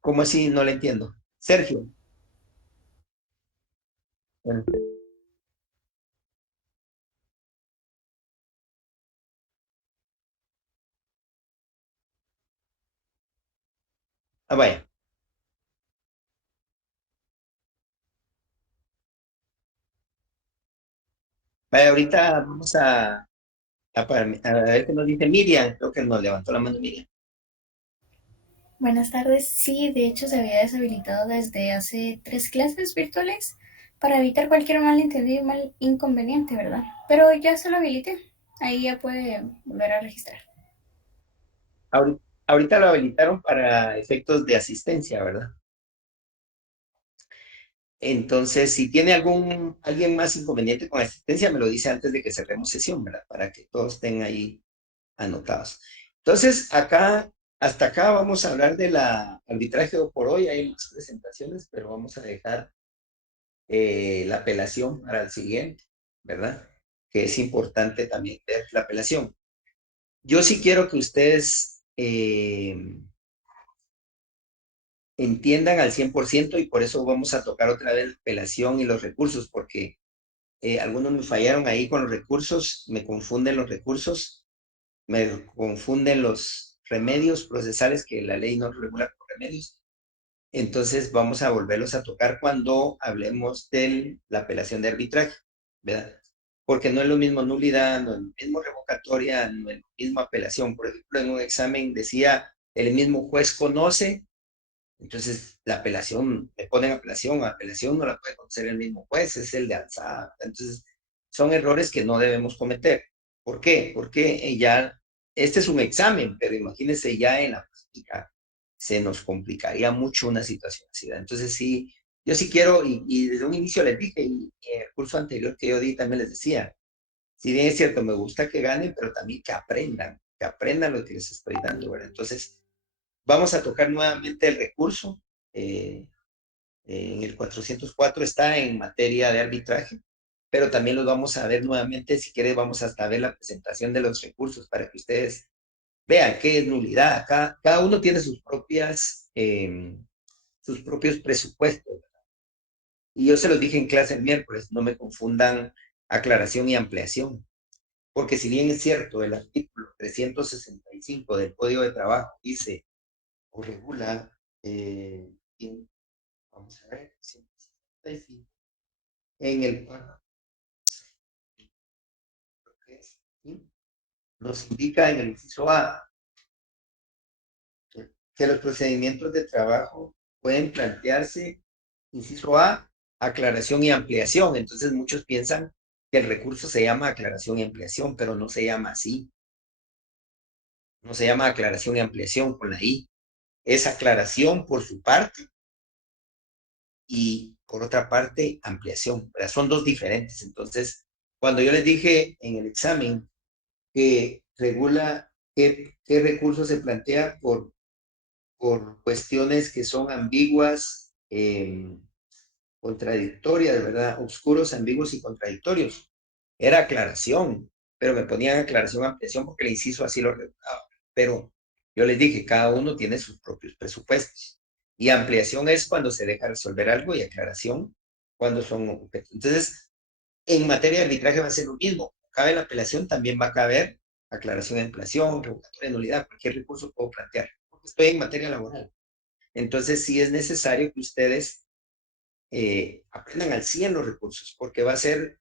¿Cómo así? No le entiendo. Sergio. Bueno, vaya. Vaya, ahorita vamos a ver qué nos dice Miriam. Creo que nos levantó la mano Miriam. Buenas tardes. Sí, de hecho se había deshabilitado desde hace 3 clases virtuales para evitar cualquier malentendido y mal inconveniente, ¿verdad? Pero ya se lo habilité. Ahí ya puede volver a registrar. Ahorita, ahorita lo habilitaron para efectos de asistencia, ¿verdad? Entonces, si tiene alguien más inconveniente con asistencia, me lo dice antes de que cerremos sesión, ¿verdad? Para que todos estén ahí anotados. Entonces, hasta acá vamos a hablar de la arbitraje por hoy. Hay más presentaciones, pero vamos a dejar la apelación para el siguiente, ¿verdad? Que es importante también ver la apelación. Yo sí quiero que ustedes entiendan al 100% y por eso vamos a tocar otra vez la apelación y los recursos, porque algunos me fallaron ahí con los recursos, me confunden los recursos, me confunden los remedios procesales que la ley no regula por remedios. Entonces vamos a volverlos a tocar cuando hablemos de la apelación de arbitraje, ¿verdad? Porque no es lo mismo nulidad, no es lo mismo revocatoria, no es lo mismo apelación. Por ejemplo, en un examen decía, el mismo juez conoce, entonces la apelación, le ponen apelación no la puede conocer el mismo juez, es el de alzada. Entonces, son errores que no debemos cometer. ¿Por qué? Porque ya, este es un examen, pero imagínense ya en la práctica, se nos complicaría mucho una situación así, ¿verdad? Entonces, sí, yo sí quiero, y desde un inicio les dije, y en el curso anterior que yo di también les decía, si bien es cierto, me gusta que ganen, pero también que aprendan lo que les estoy dando, ¿verdad? Entonces, vamos a tocar nuevamente el recurso. En el 404 está en materia de arbitraje, pero también los vamos a ver nuevamente. Si quieres, vamos hasta ver la presentación de los recursos para que ustedes vean qué es nulidad. Cada uno tiene sus propios presupuestos. Y yo se los dije en clase el miércoles, no me confundan aclaración y ampliación. Porque si bien es cierto, el artículo 365 del Código de Trabajo dice o regula, vamos a ver, 165, en el párrafo, ¿sí? Nos indica en el inciso A que los procedimientos de trabajo pueden plantearse, inciso A, aclaración y ampliación. Entonces muchos piensan que el recurso se llama aclaración y ampliación, pero no se llama así. No se llama aclaración y ampliación con la I. Es aclaración por su parte y por otra parte ampliación. ¿Verdad? Son dos diferentes. Entonces, cuando yo les dije en el examen que regula qué recurso se plantea por cuestiones que son ambiguas, contradictorias, ¿verdad? Oscuros, ambiguos y contradictorios. Era aclaración, pero me ponían aclaración, ampliación porque el inciso así lo regulaba. Pero yo les dije, cada uno tiene sus propios presupuestos. Y ampliación es cuando se deja resolver algo y aclaración cuando son objetos. Entonces, en materia de arbitraje va a ser lo mismo. Cabe la apelación, también va a caber aclaración de ampliación, revocatoria de nulidad, cualquier recurso puedo plantear, porque estoy en materia laboral. Entonces, sí es necesario que ustedes aprendan al 100 los recursos, porque va a ser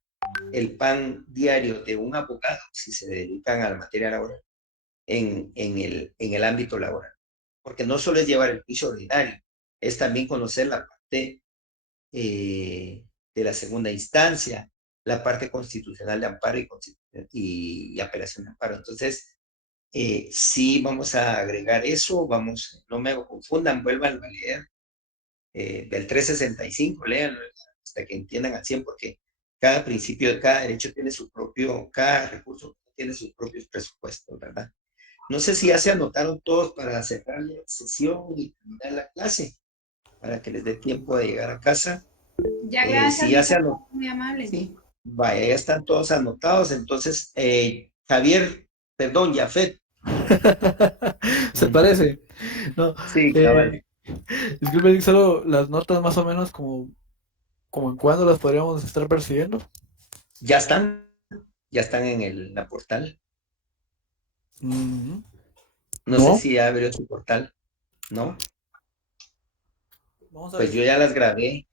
el pan diario de un abogado si se dedican a la materia laboral en el ámbito laboral. Porque no solo es llevar el juicio ordinario, es también conocer la parte de la segunda instancia, la parte constitucional de amparo y apelación de amparo. Entonces, sí vamos a agregar eso, no me confundan, vuelvan a leer del 365, léanlo hasta que entiendan al 100, porque cada principio, cada derecho tiene cada recurso tiene sus propios presupuestos, ¿verdad? No sé si ya se anotaron todos para cerrar la sesión y terminar la clase, para que les dé tiempo de llegar a casa. Ya, gracias, si ya se anotaron, muy amable. sí, vaya, ya están todos anotados. Entonces, Javier, perdón, Jafet. Se parece. No, Sí, cabal. disculpe, solo las notas más o menos como en cuándo las podríamos estar percibiendo. Ya están en la portal. Mm-hmm. No sé si ya abrió su portal, ¿no? Vamos a Pues yo ya las grabé.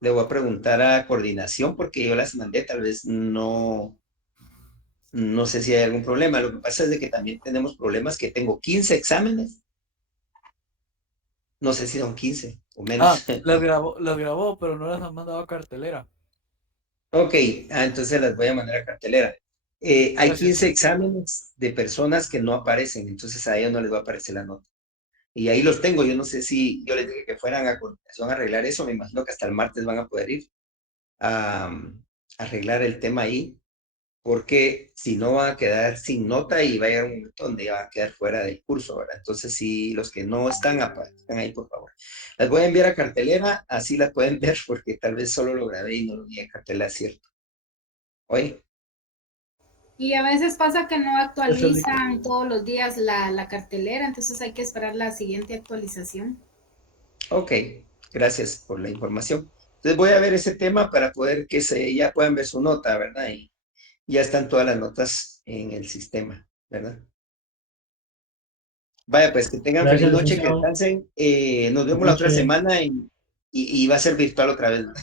Le voy a preguntar a coordinación porque yo las mandé, tal vez no sé si hay algún problema. Lo que pasa es de que también tenemos problemas que tengo 15 exámenes. No sé si son 15 o menos. Las grabó, pero no las han mandado a cartelera. Ok, entonces las voy a mandar a cartelera. Hay Gracias. 15 exámenes de personas que no aparecen, entonces a ellos no les va a aparecer la nota. Y ahí los tengo. Yo no sé si yo les dije que fueran a continuación a arreglar eso. Me imagino que hasta el martes van a poder ir a arreglar el tema ahí, porque si no van a quedar sin nota y va a llegar un momento donde van a quedar fuera del curso, ¿verdad? Entonces, si los que no están, están ahí, por favor. Las voy a enviar a cartelera, así las pueden ver, porque tal vez solo lo grabé y no lo envié a cartelera, ¿cierto? Oye. Y a veces pasa que no Eso es actualizan todos los días la cartelera, entonces hay que esperar la siguiente actualización. Ok, gracias por la información. Entonces voy a ver ese tema para poder que ya puedan ver su nota, ¿verdad? Y ya están todas las notas en el sistema, ¿verdad? Vaya, pues que tengan feliz Gracias, noche, que licenciado. descansen. Nos vemos Buenas la otra noches. semana y va a ser virtual otra vez, ¿verdad?